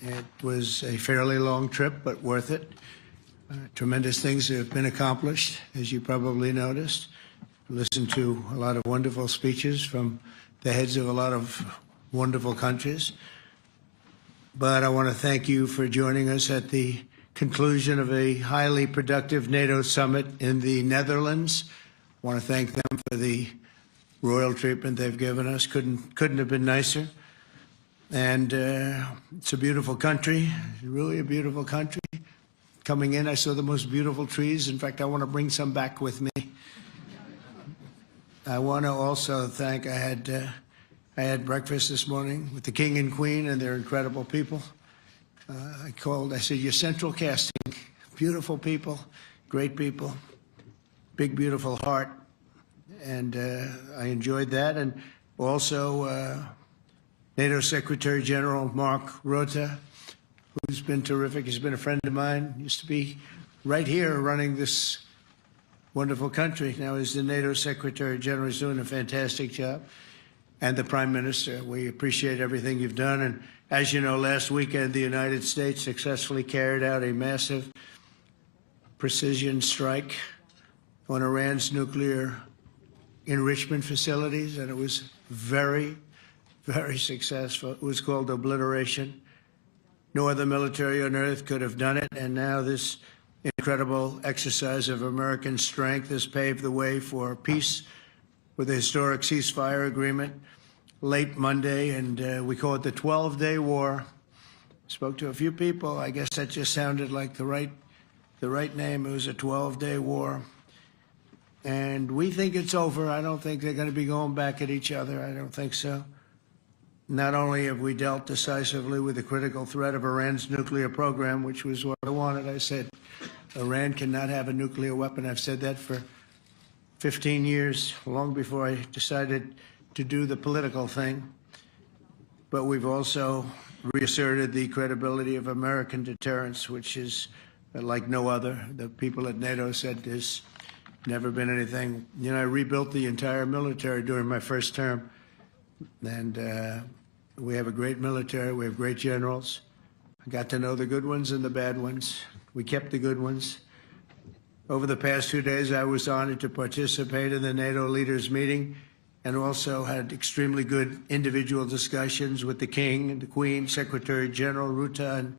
It was a fairly long trip, but worth it. Tremendous things have been accomplished, as you probably noticed. Listened to a lot of wonderful speeches from the heads of a lot of wonderful countries. But I want to thank you for joining us at the conclusion of a highly productive NATO summit in the Netherlands. I want to thank them for the royal treatment they've given us. Couldn't have been nicer. And it's a beautiful country, really a beautiful country. Coming in, I saw the most beautiful trees. In fact, I want to bring some back with me. I want to also thank, I had breakfast this morning with the King and Queen, and they're incredible people. I said, you're central casting. Beautiful people, great people, big, beautiful heart. And I enjoyed that. And also NATO Secretary General Mark Rutte, who's been terrific. He's been a friend of mine. Used to be right here running this wonderful country. Now he's the NATO Secretary General. He's doing a fantastic job. And the Prime Minister, we appreciate everything you've done. And as you know, last weekend, the United States successfully carried out a massive precision strike on Iran's nuclear enrichment facilities, and it was very, very successful. It was called obliteration. No other military on earth could have done it, and now this incredible exercise of American strength has paved the way for peace with a historic ceasefire agreement late Monday, and we call it the 12-day war. Spoke to a few people. I guess that just sounded like the right name. It was a 12-day war. And we think it's over. I don't think they're going to be going back at each other. I don't think so. Not only have we dealt decisively with the critical threat of Iran's nuclear program, which was what I wanted. I said, Iran cannot have a nuclear weapon. I've said that for 15 years, long before I decided to do the political thing. But we've also reasserted the credibility of American deterrence, which is like no other. The people at NATO said there's never been anything. You know, I rebuilt the entire military during my first term. And we have a great military. We have great generals. I got to know the good ones and the bad ones. We kept the good ones. Over the past 2 days, I was honored to participate in the NATO leaders meeting and also had extremely good individual discussions with the King and the Queen, Secretary General Rutte, and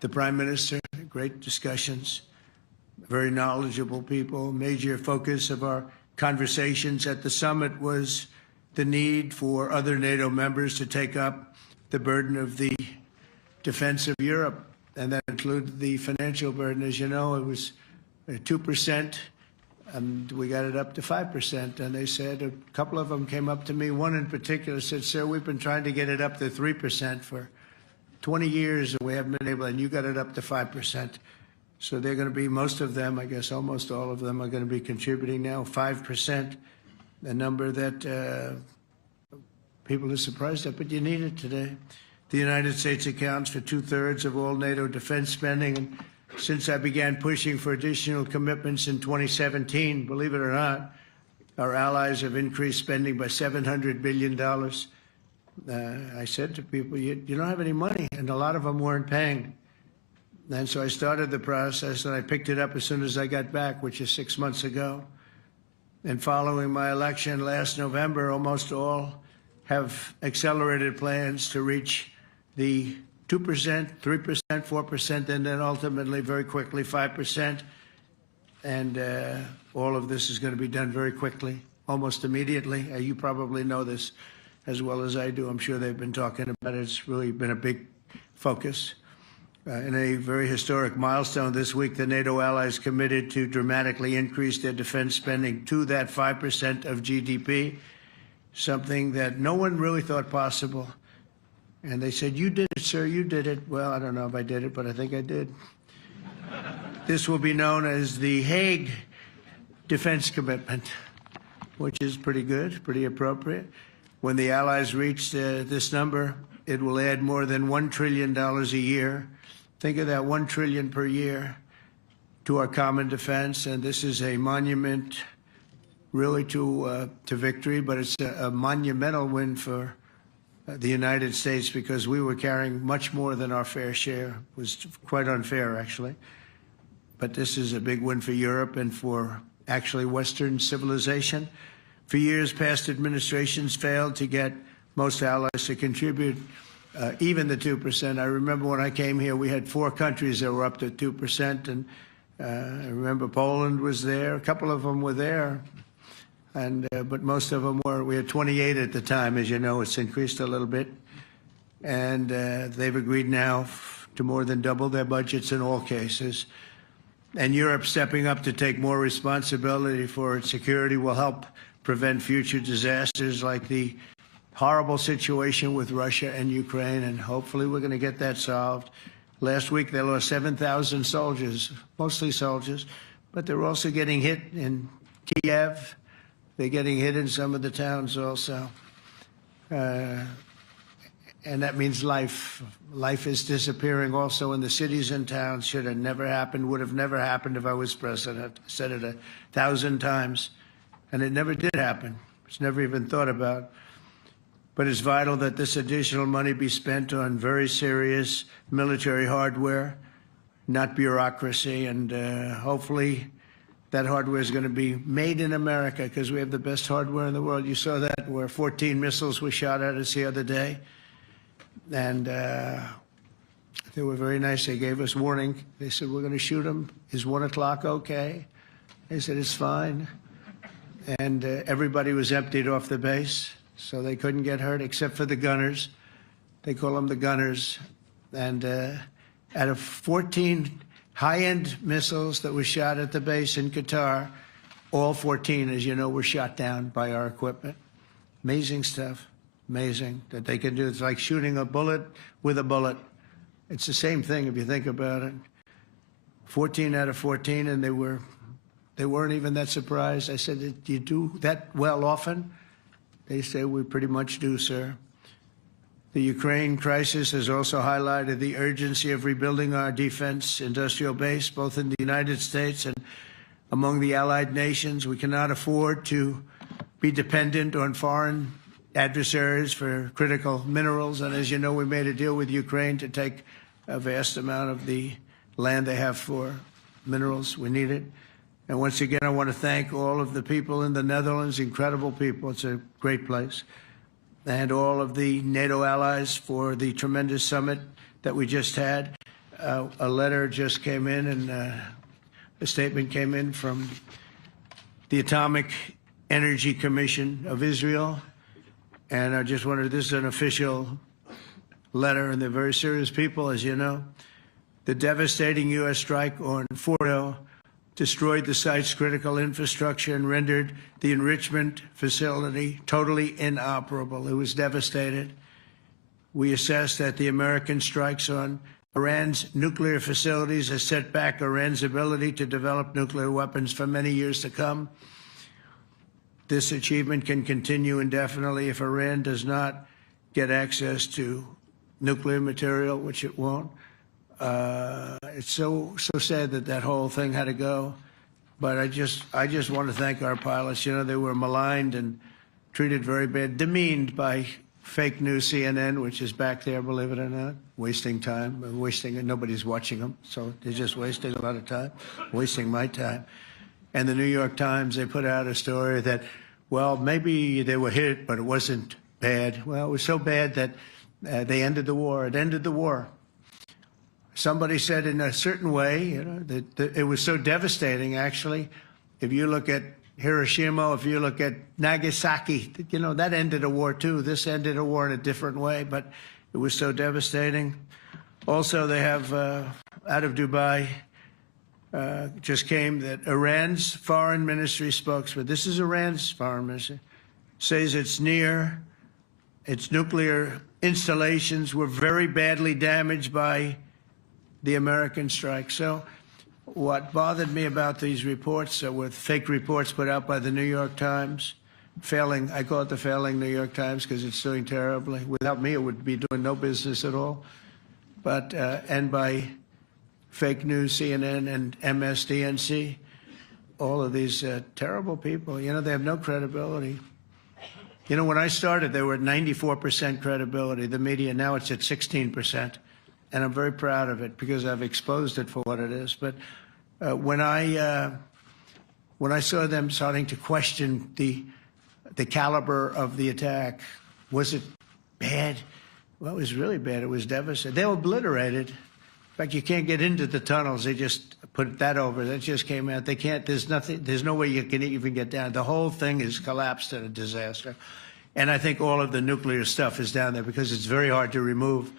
the Prime Minister. Great discussions. Very knowledgeable people. Major focus of our conversations at the summit was the need for other NATO members to take up the burden of the defense of Europe, and that included the financial burden. As you know, it was 2%, and we got it up to 5%. And they said, a couple of them came up to me. One in particular said, sir, we've been trying to get it up to 3% for 20 years, and we haven't been able, and you got it up to 5%. So they're going to be, most of them, I guess almost all of them, are going to be contributing now 5%. A number that people are surprised at, but you need it today. The United States accounts for 2/3 of all NATO defense spending, and since I began pushing for additional commitments in 2017, believe it or not, our allies have increased spending by $700 billion. I said to people, you don't have any money, and a lot of them weren't paying. And so I started the process, and I picked it up as soon as I got back, which is 6 months ago. And following my election last November, almost all have accelerated plans to reach the 2%, 3%, 4%, and then ultimately, very quickly, 5%. And all of this is going to be done very quickly, almost immediately. You probably know this as well as I do. I'm sure they've been talking about it. It's really been a big focus. In a very historic milestone this week, the NATO allies committed to dramatically increase their defense spending to that 5% of GDP, something that no one really thought possible. And they said, you did it, sir, you did it. Well, I don't know if I did it, but I think I did. This will be known as the Hague Defense Commitment, which is pretty good, pretty appropriate. When the allies reach this number, it will add more than $1 trillion a year. Think of that, $1 trillion per year to our common defense. And this is a monument really to victory, but it's a monumental win for the United States, because we were carrying much more than our fair share. It was quite unfair, actually. But this is a big win for Europe and for actually Western civilization. For years, past administrations failed to get most allies to contribute even the 2%. I remember when I came here, we had 4 countries that were up to 2%, and I remember Poland was there. A couple of them were there, and but most of them were. We had 28 at the time. As you know, it's increased a little bit, and they've agreed now to more than double their budgets in all cases. And Europe stepping up to take more responsibility for its security will help prevent future disasters like the horrible situation with Russia and Ukraine, and hopefully we're going to get that solved. Last week they lost 7,000 soldiers, mostly soldiers, but they're also getting hit in Kiev. They're getting hit in some of the towns also. And that means life. Life is disappearing also in the cities and towns. Should have never happened, would have never happened if I was president. I said it 1,000 times, and it never did happen. It's never even thought about. But it's vital that this additional money be spent on very serious military hardware, not bureaucracy, and hopefully that hardware is going to be made in America, because we have the best hardware in the world. You saw that, where 14 missiles were shot at us the other day. And they were very nice. They gave us warning. They said, we're going to shoot them. Is 1 o'clock okay? They said, it's fine. And everybody was emptied off the base, so they couldn't get hurt except for the gunners. They call them the gunners. And out of 14 high-end missiles that were shot at the base in Qatar, all 14, as you know, were shot down by our equipment. Amazing stuff. Amazing that they can do. It's like shooting a bullet with a bullet. It's the same thing if you think about it. 14 out of 14, and they weren't even that surprised. I said, do you do that well often? They say, we pretty much do, sir. The Ukraine crisis has also highlighted the urgency of rebuilding our defense industrial base, both in the United States and among the allied nations. We cannot afford to be dependent on foreign adversaries for critical minerals. And as you know, we made a deal with Ukraine to take a vast amount of the land they have for minerals. We need it. And once again, I want to thank all of the people in the Netherlands, incredible people. It's a great place. And all of the NATO allies for the tremendous summit that we just had. A letter just came in, and a statement came in from the Atomic Energy Commission of Israel. And I just wanted, this is an official letter, and they're very serious people, as you know. The devastating U.S. strike on Fordo destroyed the site's critical infrastructure and rendered the enrichment facility totally inoperable. It was devastated. We assess that the American strikes on Iran's nuclear facilities has set back Iran's ability to develop nuclear weapons for many years to come. This achievement can continue indefinitely if Iran does not get access to nuclear material, which it won't. It's so sad that that whole thing had to go. But I just want to thank our pilots. You know, they were maligned and treated very bad, demeaned by fake news CNN, which is back there, believe it or not, wasting time, nobody's watching them, so they're just wasting a lot of time, wasting my time. And the New York Times, they put out a story that, well, maybe they were hit, but it wasn't bad. Well, it was so bad that they ended the war. It ended the war. Somebody said in a certain way, you know, that it was so devastating, actually. If you look at Hiroshima, if you look at Nagasaki, you know, that ended a war too. This ended a war in a different way, but it was so devastating. Also, they have, out of Dubai, just came that Iran's foreign ministry spokesman, this is Iran's foreign ministry, says its nuclear installations were very badly damaged by the American strike. So what bothered me about these reports were fake reports put out by the New York Times, failing, I call it the failing New York Times because it's doing terribly. Without me, it would be doing no business at all. But, and by fake news, CNN and MSDNC, all of these terrible people, you know, they have no credibility. You know, when I started, they were at 94% credibility, the media. Now it's at 16%. And I'm very proud of it because I've exposed it for what it is. But when I saw them starting to question the caliber of the attack, was it bad? Well, it was really bad. It was devastating. They were obliterated. In fact, you can't get into the tunnels. They just put that over. That just came out. They can't, there's nothing, there's no way you can even get down. The whole thing is collapsed in a disaster. And I think all of the nuclear stuff is down there because it's very hard to remove.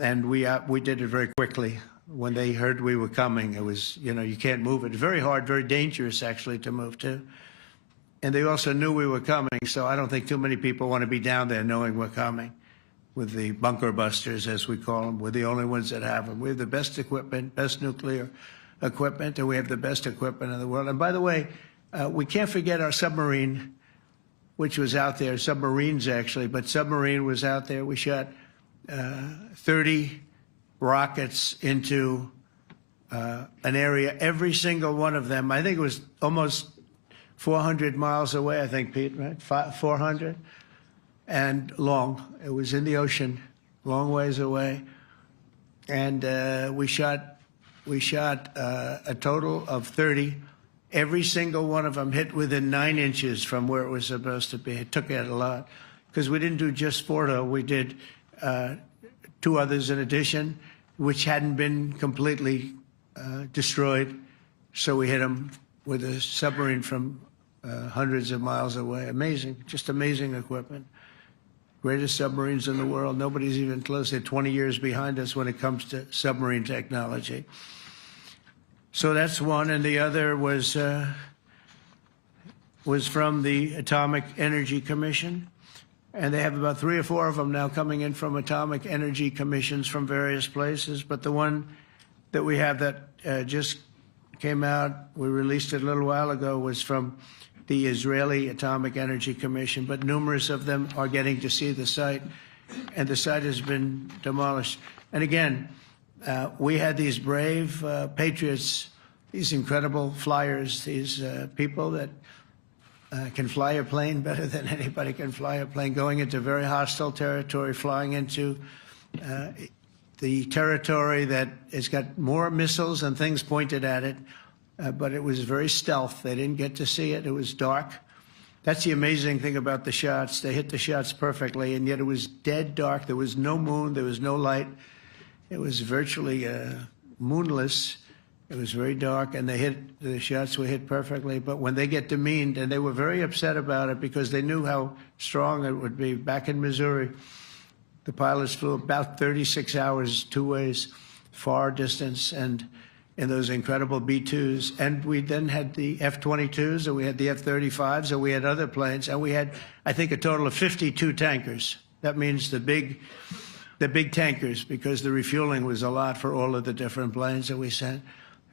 And we did it very quickly. When they heard we were coming, it was, you know, you can't move it. Very hard, very dangerous, actually, to move to. And they also knew we were coming, so I don't think too many people want to be down there knowing we're coming. With the bunker busters, as we call them, we're the only ones that have them. We have the best equipment, best nuclear equipment, and we have the best equipment in the world. And by the way, we can't forget our submarine, which was out there, submarines actually, but submarine was out there. We shot 30 rockets into an area, every single one of them. I think it was almost 400 miles away, I think, Pete, right? 400? And long. It was in the ocean, long ways away. And we shot a total of 30. Every single one of them hit within 9 inches from where it was supposed to be. It took out a lot because we didn't do just 4, though. We did 2 others in addition, which hadn't been completely destroyed. So we hit them with a submarine from hundreds of miles away. Amazing, just amazing equipment. Greatest submarines in the world. Nobody's even close. They're 20 years behind us when it comes to submarine technology. So that's one, and the other was from the Atomic Energy Commission, and they have about 3 or 4 of them now coming in from atomic energy commissions from various places. But the one that we have that just came out, we released it a little while ago, was from the Israeli Atomic Energy Commission, but numerous of them are getting to see the site, and the site has been demolished. And again, we had these brave patriots, these incredible flyers, these people that can fly a plane better than anybody can fly a plane, going into very hostile territory, flying into the territory that has got more missiles and things pointed at it. But it was very stealth. They didn't get to see it. It was dark. That's the amazing thing about the shots. They hit the shots perfectly, and yet it was dead dark. There was no moon. There was no light. It was virtually moonless. It was very dark, and the shots were hit perfectly. But when they get demeaned, and they were very upset about it because they knew how strong it would be. Back in Missouri, the pilots flew about 36 hours, 2 ways, far distance, and in those incredible B-2s. And we then had the F-22s, and we had the F-35s, and we had other planes, and we had, I think, a total of 52 tankers. That means the big tankers, because the refueling was a lot for all of the different planes that we sent.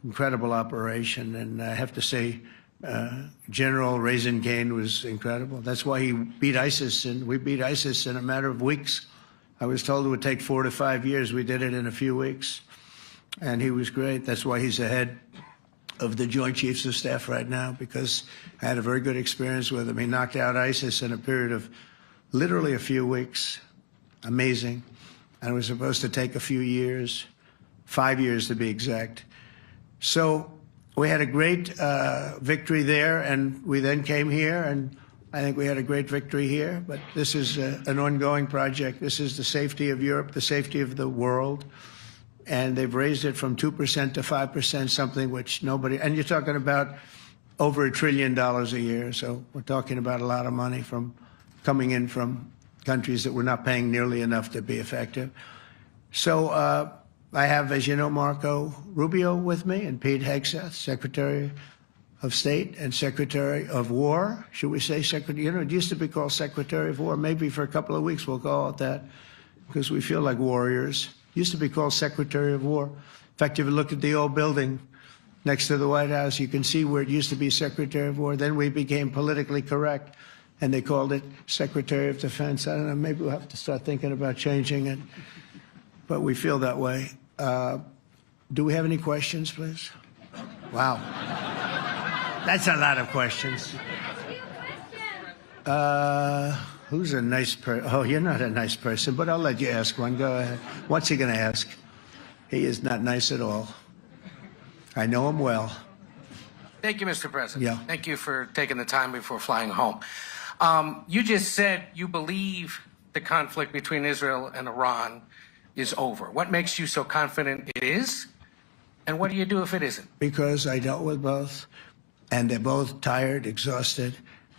Incredible operation, and I have to say, General Raisin Kane was incredible. That's why he beat ISIS, and we beat ISIS in a matter of weeks. I was told it would take 4 to 5 years. We did it in a few weeks. And he was great. That's why he's the head of the Joint Chiefs of Staff right now, because I had a very good experience with him. He knocked out ISIS in a period of literally a few weeks. Amazing. And it was supposed to take a few years, 5 years to be exact. So we had a great victory there, and we then came here, and I think we had a great victory here. But this is an ongoing project. This is the safety of Europe, the safety of the world. And they've raised it from 2% to 5%, something which nobody, and you're talking about over $1 trillion a year. So we're talking about a lot of money from coming in from countries that were not paying nearly enough to be effective. So I have, as you know, Marco Rubio with me, and Pete Hegseth, Secretary of State and Secretary of War. Should we say Secretary? You know, it used to be called Secretary of War. Maybe for a couple of weeks we'll call it that, because we feel like warriors. Used to be called Secretary of War. In fact, if you look at the old building next to the White House, you can see where it used to be Secretary of War. Then we became politically correct, and they called it Secretary of Defense. I don't know, maybe we'll have to start thinking about changing it, but we feel that way. Do we have any questions, please? Wow. That's a lot of questions. Who's a nice person? Oh, you're not a nice person, but I'll let you ask one. Go ahead. What's he going to ask? He is not nice at all. I know him well. Thank you, Mr. President. Yeah. Thank you for taking the time before flying home. You just said you believe the conflict between Israel and Iran is over. What makes you so confident it is? And what do you do if it isn't? Because I dealt with both, and they're both tired, exhausted.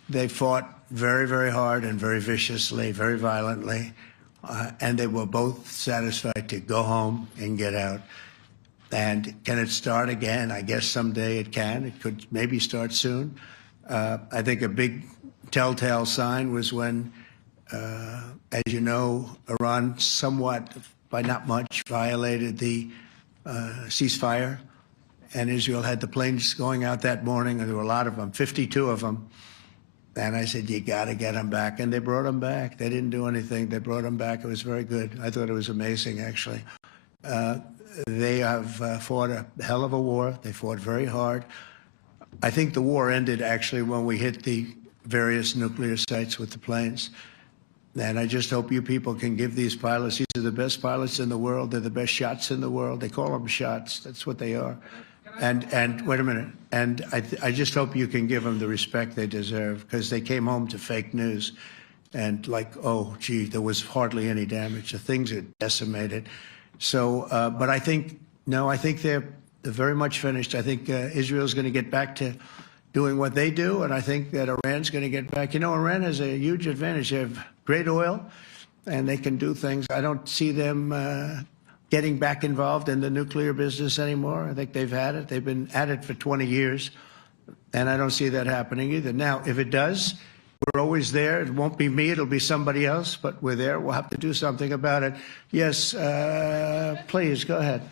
They fought very, very hard and very viciously, very violently, and they were both satisfied to go home and get out. And can it start again? I guess someday it can. It could maybe start soon. I think a big telltale sign was when, as you know, Iran somewhat, by not much, violated the ceasefire, and Israel had the planes going out that morning, and there were a lot of them, 52 of them. And I said, you got to get them back. And they brought them back. They didn't do anything. They brought them back. It was very good. I thought it was amazing, actually. They have fought a hell of a war. They fought very hard. I think the war ended, actually, when we hit the various nuclear sites with the planes. And I just hope you people can give these pilots, these are the best pilots in the world. They're the best shots in the world. They call them shots. That's what they are. And wait a minute. And I just hope you can give them the respect they deserve, because they came home to fake news. And like, oh, gee, there was hardly any damage. The things are decimated. So, but I think, no, I think they're very much finished. I think Israel's going to get back to doing what they do. And I think that Iran's going to get back. You know, Iran has a huge advantage. They have great oil, and they can do things. I don't see them getting back involved in the nuclear business anymore. I think they've had it. They've been at it for 20 years, and I don't see that happening either. Now, if it does, we're always there. It won't be me. It'll be somebody else, but we're there. We'll have to do something about it. Yes, please, go ahead.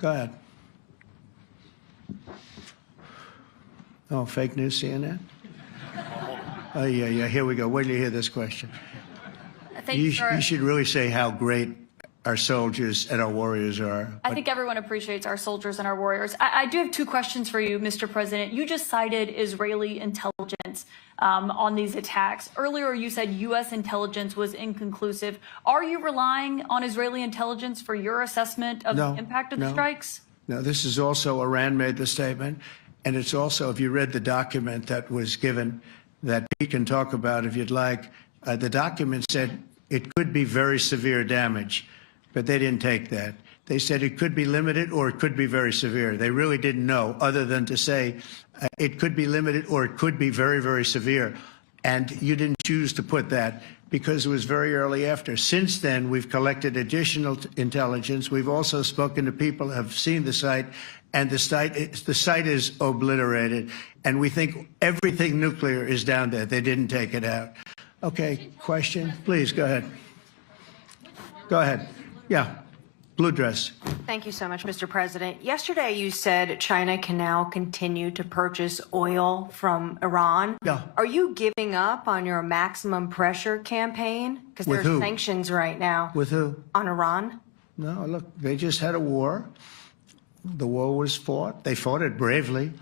Go ahead. Oh, fake news, CNN? Oh, yeah, here we go. Wait till you hear this question. You should really say how great our soldiers and our warriors are. I think everyone appreciates our soldiers and our warriors. I do have two questions for you, Mr. President. You just cited Israeli intelligence on these attacks. Earlier, you said U.S. intelligence was inconclusive. Are you relying on Israeli intelligence for your assessment of the impact of the strikes? No, this is also, Iran made the statement. And it's also, if you read the document that was given, that Pete can talk about if you'd like, the document said it could be very severe damage, but they didn't take that. They said it could be limited or it could be very severe. They really didn't know, other than to say it could be limited or it could be very, very severe. And you didn't choose to put that because it was very early after. Since then, we've collected additional intelligence. We've also spoken to people who have seen the site, and the site is obliterated. And we think everything nuclear is down there. They didn't take it out. Okay, question? Please, go ahead. Go ahead. Yeah, blue dress. Thank you so much, Mr. President. Yesterday, you said China can now continue to purchase oil from Iran. Yeah. Are you giving up on your maximum pressure campaign? Because With there are who? sanctions right now. With who? On Iran? No, look, they just had a war. The war was fought. They fought it bravely.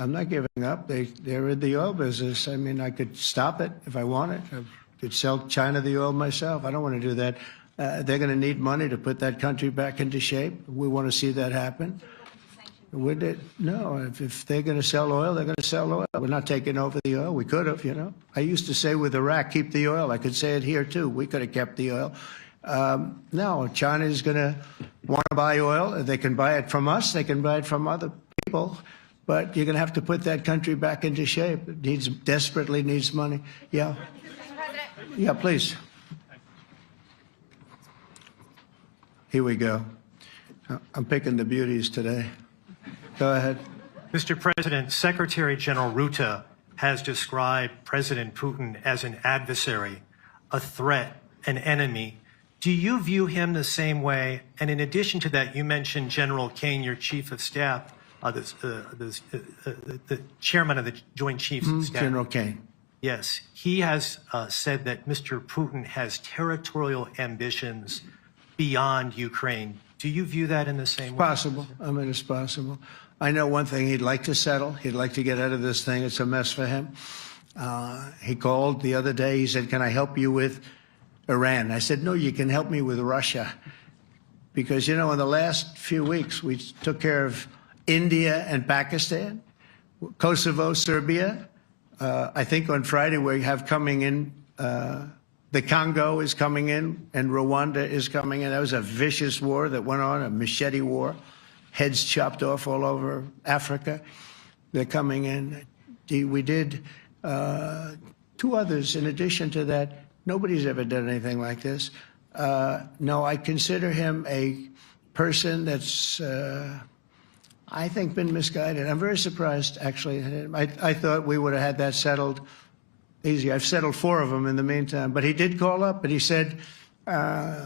I'm not giving up. They're in the oil business. I mean, I could stop it if I wanted. I could sell China the oil myself. I don't want to do that. They're going to need money to put that country back into shape. We want to see that happen. No, if they're going to sell oil, they're going to sell oil. We're not taking over the oil. We could have, you know. I used to say with Iraq, keep the oil. I could say it here, too. We could have kept the oil. No, China is going to want to buy oil. They can buy it from us. They can buy it from other people. But you're going to have to put that country back into shape. It desperately needs money. Yeah. Yeah, please. Here we go. I'm picking the beauties today. Go ahead. Mr. President, Secretary General Rutte has described President Putin as an adversary, a threat, an enemy. Do you view him the same way? And in addition to that, you mentioned General Kane, your chief of staff, the chairman of the Joint Chiefs of Staff. General Kane. Yes. He has said that Mr. Putin has territorial ambitions beyond Ukraine. Do you view that in the same way? Possible. I mean, it's possible. I know one thing. He'd like to settle. He'd like to get out of this thing. It's a mess for him. He called the other day. He said, "Can I help you with Iran?" I said, "No, you can help me with Russia." Because, in the last few weeks, we took care of India and Pakistan, Kosovo, Serbia. I think on Friday we have coming in, the Congo is coming in, and Rwanda is coming in. That was a vicious war that went on, a machete war, heads chopped off all over Africa. They're coming in. We did 2 others in addition to that. Nobody's ever done anything like this. No, I consider him a person that's, I think, been misguided. I'm very surprised, actually. I thought we would have had that settled easy. I've settled 4 of them in the meantime. But he did call up, and he said,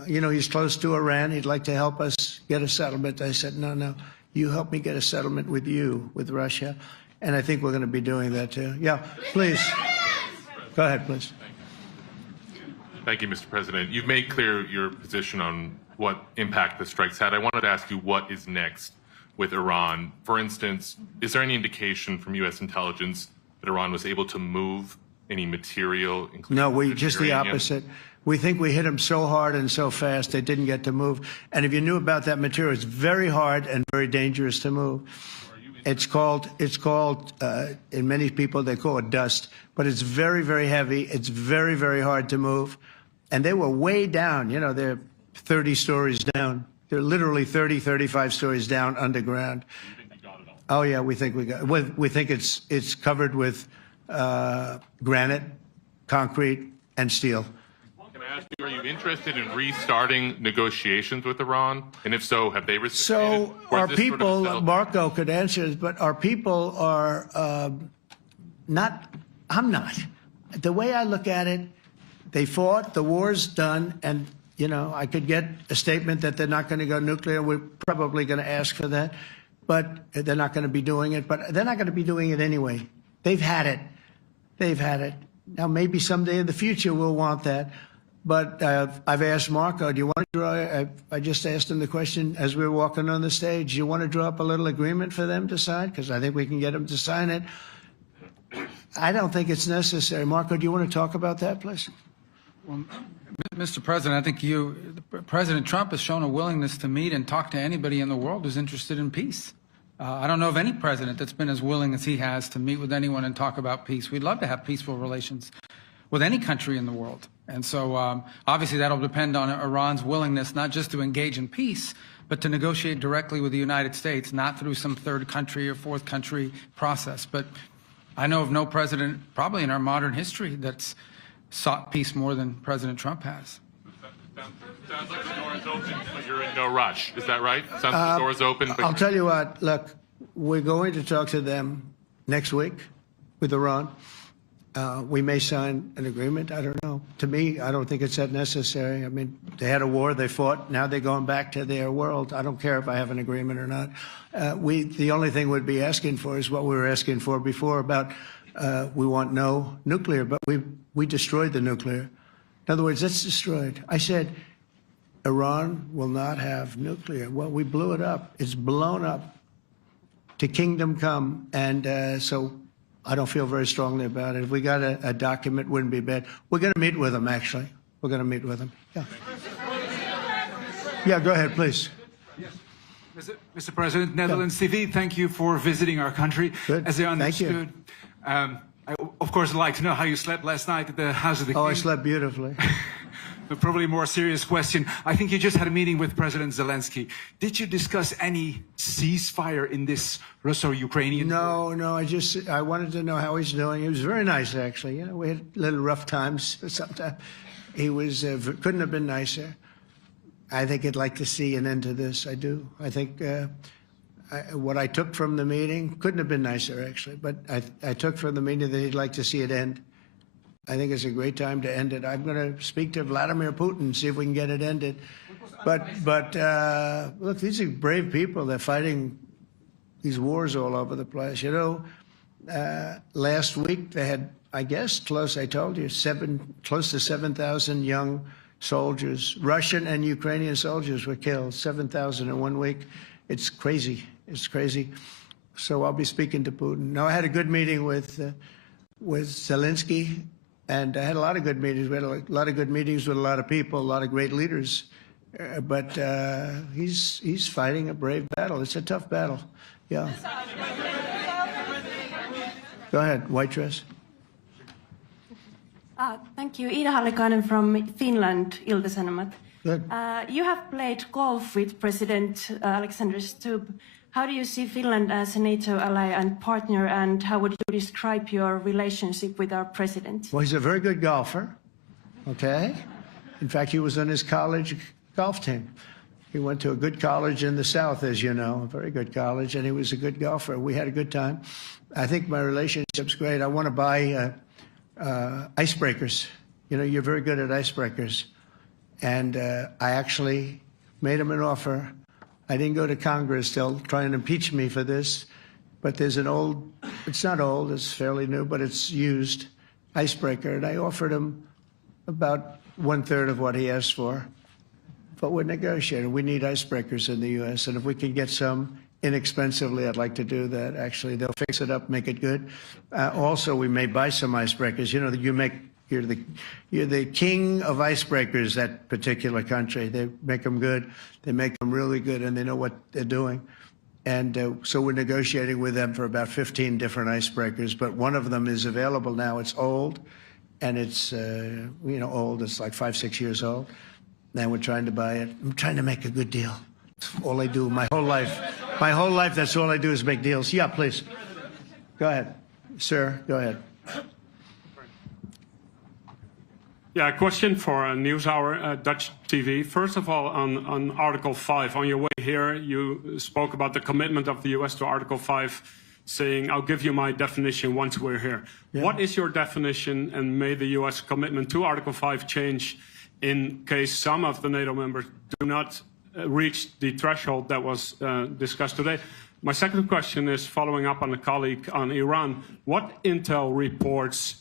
he's close to Iran. He'd like to help us get a settlement. I said, no, you help me get a settlement with Russia. And I think we're going to be doing that, too. Yeah, please. Go ahead, please. Thank you, Mr. President. You've made clear your position on what impact the strikes had. I wanted to ask you what is next with Iran. For instance, is there any indication from U.S. intelligence that Iran was able to move any material? No, just the opposite. We think we hit them so hard and so fast they didn't get to move. And if you knew about that material, it's very hard and very dangerous to move. It's called, in many people, they call it dust, but it's very, very heavy. It's very, very hard to move. And they were way down, they're 30 stories down. They're literally 30, 35 stories down underground. You think you got it all? Oh, yeah, we think we got it. We think it's covered with granite, concrete, and steel. Can I ask you, are you interested in restarting negotiations with Iran? And if so, have they reciprocated? So our people, Marco could answer this, but our people are not, I'm not. The way I look at it, they fought, the war's done, and, I could get a statement that they're not going to go nuclear. We're probably going to ask for that, but they're not going to be doing it. But they're not going to be doing it anyway. They've had it. They've had it. Now, maybe someday in the future we'll want that. But I've asked Marco, do you want to draw, I just asked him the question as we were walking on the stage, do you want to draw up a little agreement for them to sign? Because I think we can get them to sign it. I don't think it's necessary. Marco, do you want to talk about that, please? Well, Mr. President, I think President Trump has shown a willingness to meet and talk to anybody in the world who's interested in peace. I don't know of any president that's been as willing as he has to meet with anyone and talk about peace. We'd love to have peaceful relations with any country in the world. And so obviously that'll depend on Iran's willingness not just to engage in peace, but to negotiate directly with the United States, not through some third country or fourth country process. But I know of no president, probably in our modern history, that's sought peace more than President Trump has. Sounds like the door is open, but you're in no rush. Is that right? Sounds like the door is open. But I'll tell you what, look, we're going to talk to them next week with Iran. We may sign an agreement. I don't know. To me, I don't think it's that necessary. I mean, they had a war, they fought. Now they're going back to their world. I don't care if I have an agreement or not. The only thing we'd be asking for is what we were asking for before about we want no nuclear, but we destroyed the nuclear. In other words, that's destroyed. I said, Iran will not have nuclear. Well, we blew it up. It's blown up to kingdom come. And so I don't feel very strongly about it. If we got a document, wouldn't be bad. We're going to meet with them, actually. We're going to meet with them. Yeah. Yeah, go ahead, please. Yes. Mr. President, Netherlands TV, thank you for visiting our country. Good. As I understood, Thank you. I, of course, would like to know how you slept last night at the House of the King. Oh, I slept beautifully. But probably a more serious question. I think you just had a meeting with President Zelensky. Did you discuss any ceasefire in this Russo-Ukrainian? No. I wanted to know how he's doing. He was very nice, actually. We had little rough times sometimes. He was couldn't have been nicer. I think he'd like to see an end to this. I do. I think what I took from the meeting couldn't have been nicer, actually. But I took from the meeting that he'd like to see it end. I think it's a great time to end it. I'm going to speak to Vladimir Putin, see if we can get it ended. But look, these are brave people. They're fighting these wars all over the place. Last week they had, I guess, I told you, close to 7,000 young soldiers, Russian and Ukrainian soldiers were killed, 7,000 in 1 week. It's crazy. It's crazy. So I'll be speaking to Putin. No, I had a good meeting with with Zelensky, and I had a lot of good meetings. We had a lot of good meetings with a lot of people, a lot of great leaders. But he's fighting a brave battle. It's a tough battle. Yeah. Go ahead, white dress. Thank you. Ida Hallikainen from Finland, Ilta-Sanomat. Good. You have played golf with President Alexander Stubb. How do you see Finland as a NATO ally and partner, and how would you describe your relationship with our president? Well, he's a very good golfer, okay? In fact, he was on his college golf team. He went to a good college in the South, as you know, a very good college, and he was a good golfer. We had a good time. I think my relationship's great. I want to buy icebreakers. You know, you're very good at icebreakers. And I actually made him an offer. I didn't go to Congress. They'll try and impeach me for this. But there's an old, it's not old, it's fairly new, but it's used icebreaker. And I offered him about 1/3 of what he asked for. But we're negotiating. We need icebreakers in the U.S. And if we can get some inexpensively, I'd like to do that. Actually, they'll fix it up, make it good. Also, we may buy some icebreakers. You know, you're the king of icebreakers, that particular country. They make them good. They make them really good, and they know what they're doing. And so we're negotiating with them for about 15 different icebreakers. But one of them is available now. It's old, and it's, old. It's like 5-6 years old. And we're trying to buy it. I'm trying to make a good deal. That's all I do my whole life. My whole life, that's all I do is make deals. Yeah, please. Go ahead. Sir, go ahead. Yeah, a question for NewsHour, Dutch TV. First of all, on Article 5, on your way here, you spoke about the commitment of the U.S. to Article 5, saying, I'll give you my definition once we're here. Yeah. What is your definition, and may the U.S. commitment to Article 5 change in case some of the NATO members do not reach the threshold that was discussed today? My second question is following up on a colleague on Iran. What intel reports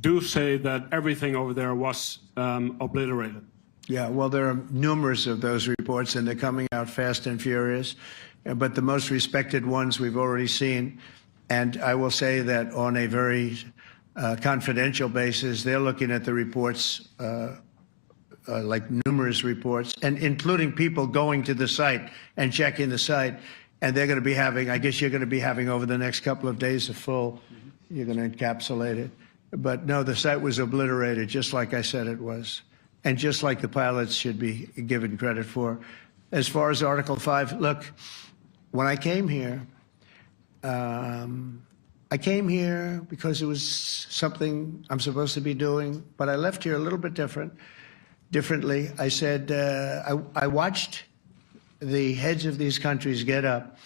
do say that everything over there was obliterated? Yeah, well, there are numerous of those reports, and they're coming out fast and furious. But the most respected ones we've already seen. And I will say that on a very confidential basis, they're looking at the reports, like numerous reports, and including people going to the site and checking the site. And they're going to be having, I guess you're going to be having over the next couple of days a full, you're going to encapsulate it. But no, the site was obliterated, just like I said it was, and just like the pilots should be given credit for. As far as Article 5, look, when I came here because it was something I'm supposed to be doing, but I left here a little bit differently. I said, I watched the heads of these countries get up,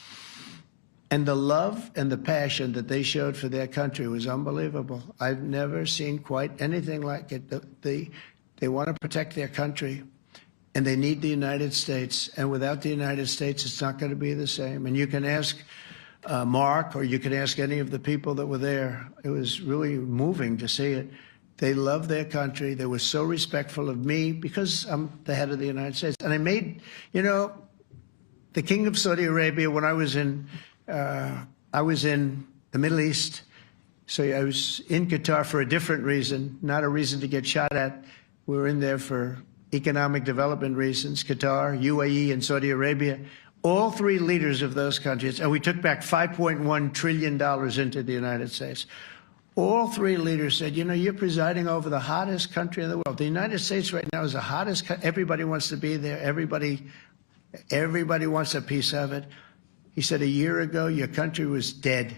and the love and the passion that they showed for their country was unbelievable. I've never seen quite anything like it. They want to protect their country, and they need the United States. And without the United States, it's not going to be the same. And you can ask Mark, or you can ask any of the people that were there. It was really moving to see it. They love their country. They were so respectful of me because I'm the head of the United States. And I made, the King of Saudi Arabia, when I was in the Middle East. So I was in Qatar for a different reason, not a reason to get shot at. We were in there for economic development reasons, Qatar, UAE, and Saudi Arabia. All three leaders of those countries, and we took back $5.1 trillion into the United States. All three leaders said, you're presiding over the hottest country in the world. The United States right now is the hottest country. Everybody wants to be there. Everybody wants a piece of it. He said, a year ago, your country was dead.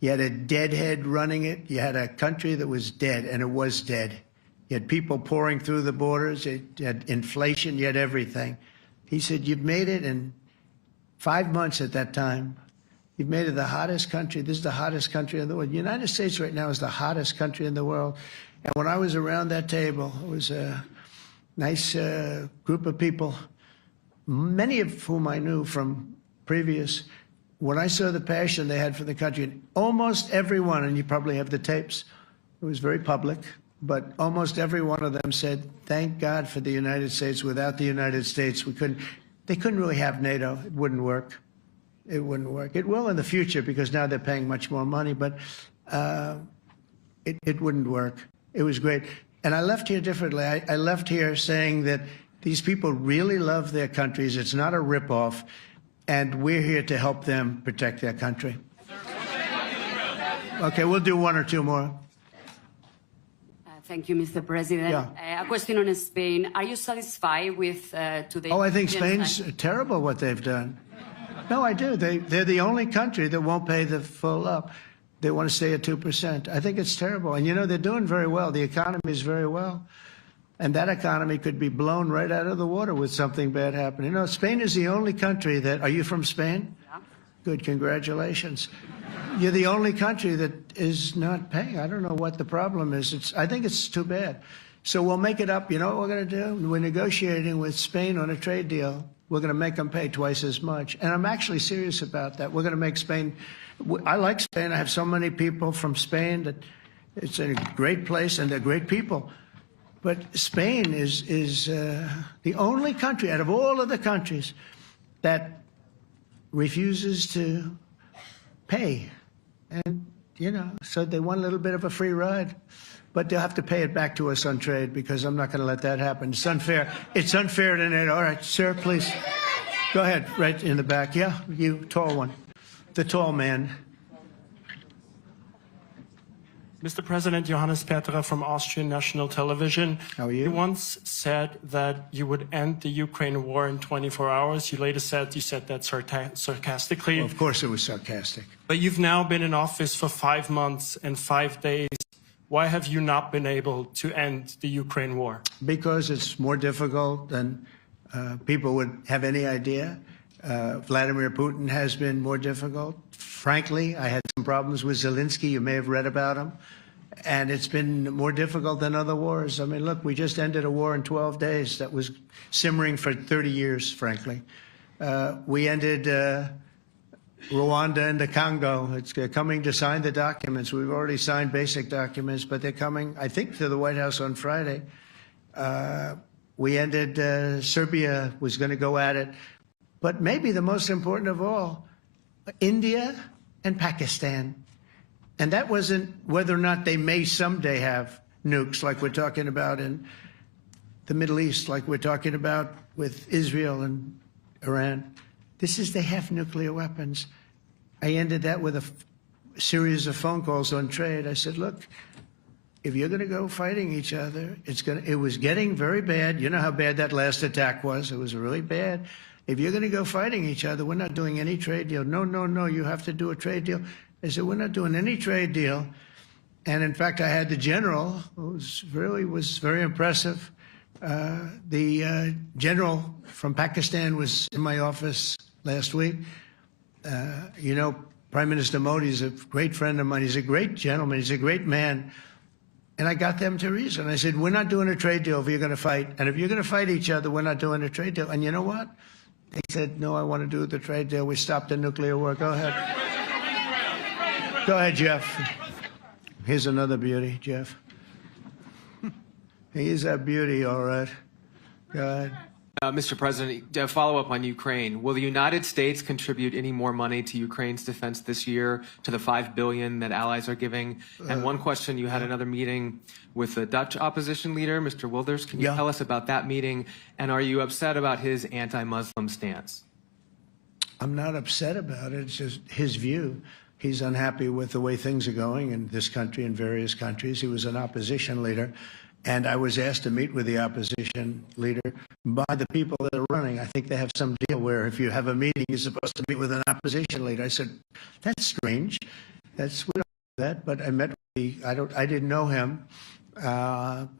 You had a deadhead running it. You had a country that was dead, and it was dead. You had people pouring through the borders. You had inflation. You had everything. He said, you've made it in 5 months at that time. You've made it the hottest country. This is the hottest country in the world. The United States right now is the hottest country in the world. And when I was around that table, it was a nice group of people, many of whom I knew from previous. When I saw the passion they had for the country, almost everyone, and you probably have the tapes, it was very public, but almost every one of them said, thank God for the United States. Without the United States, they couldn't really have NATO. It wouldn't work. It wouldn't work. It will in the future because now they're paying much more money. But It wouldn't work. It was great. And I left here differently. I left here saying that these people really love their countries. It's not a ripoff. And we're here to help them protect their country. Okay, we'll do one or two more. Thank you, Mr. President. Yeah. A question on Spain. Are you satisfied with today? Oh, I think Spain's terrible what they've done. No, I do. They're the only country that won't pay the full up. They want to stay at 2%. I think it's terrible. And, you know, they're doing very well. The economy is very well. And that economy could be blown right out of the water with something bad happening. You know, Spain is the only country that... Are you from Spain? Yeah. Good, congratulations. You're the only country that is not paying. I don't know what the problem is. I think it's too bad. So we'll make it up. You know what we're going to do? We're negotiating with Spain on a trade deal. We're going to make them pay twice as much. And I'm actually serious about that. We're going to make Spain... I like Spain. I have so many people from Spain that it's a great place and they're great people. But Spain is the only country out of all of the countries that refuses to pay. And, you know, so they want a little bit of a free ride. But they'll have to pay it back to us on trade because I'm not going to let that happen. It's unfair. It's unfair to NATO. All right, sir, please. Go ahead, right in the back. Yeah, you, tall one. The tall man. Mr. President, Johannes Petra from Austrian National Television. How are you? You once said that you would end the Ukraine war in 24 hours. You later said you said that sarcastically. Well, of course it was sarcastic. But you've now been in office for 5 months and 5 days. Why have you not been able to end the Ukraine war? Because it's more difficult than people would have any idea. Vladimir Putin has been more difficult. Frankly, I had some problems with Zelensky. You may have read about him. And it's been more difficult than other wars. I mean, look, we just ended a war in 12 days that was simmering for 30 years, frankly. We ended Rwanda and the Congo. It's coming to sign the documents. We've already signed basic documents, but they're coming, I think, to the White House on Friday. We ended Serbia was going to go at it. But maybe the most important of all, India and Pakistan. And that wasn't whether or not they may someday have nukes like we're talking about in the Middle East, like we're talking about with Israel and Iran. This is they have nuclear weapons. I ended that with a series of phone calls on trade. I said, look, if you're going to go fighting each other, it was getting very bad. You know how bad that last attack was. It was really bad. If you're going to go fighting each other, we're not doing any trade deal. No, no, no, you have to do a trade deal. I said, we're not doing any trade deal. And in fact, I had the general, who was very impressive. The general from Pakistan was in my office last week. You know, Prime Minister Modi is a great friend of mine. He's a great gentleman. He's a great man. And I got them to reason. I said, we're not doing a trade deal if you're going to fight. And if you're going to fight each other, we're not doing a trade deal. And you know what? They said, no, I want to do the trade deal. We stopped the nuclear war. Go ahead. Go ahead, Jeff. Here's another beauty, Jeff. He's a beauty, all right. Go ahead. Mr. President, to follow up on Ukraine, will the United States contribute any more money to Ukraine's defense this year to the $5 billion that allies are giving? And one question, you had another meeting with the Dutch opposition leader, Mr. Wilders. Can you tell us about that meeting? And are you upset about his anti-Muslim stance? I'm not upset about it. It's just his view. He's unhappy with the way things are going in this country and various countries. He was an opposition leader. And I was asked to meet with the opposition leader by the people that are running. I think they have some deal where if you have a meeting, you're supposed to meet with an opposition leader. I said, that's strange. We don't do that. But I met with I didn't know him.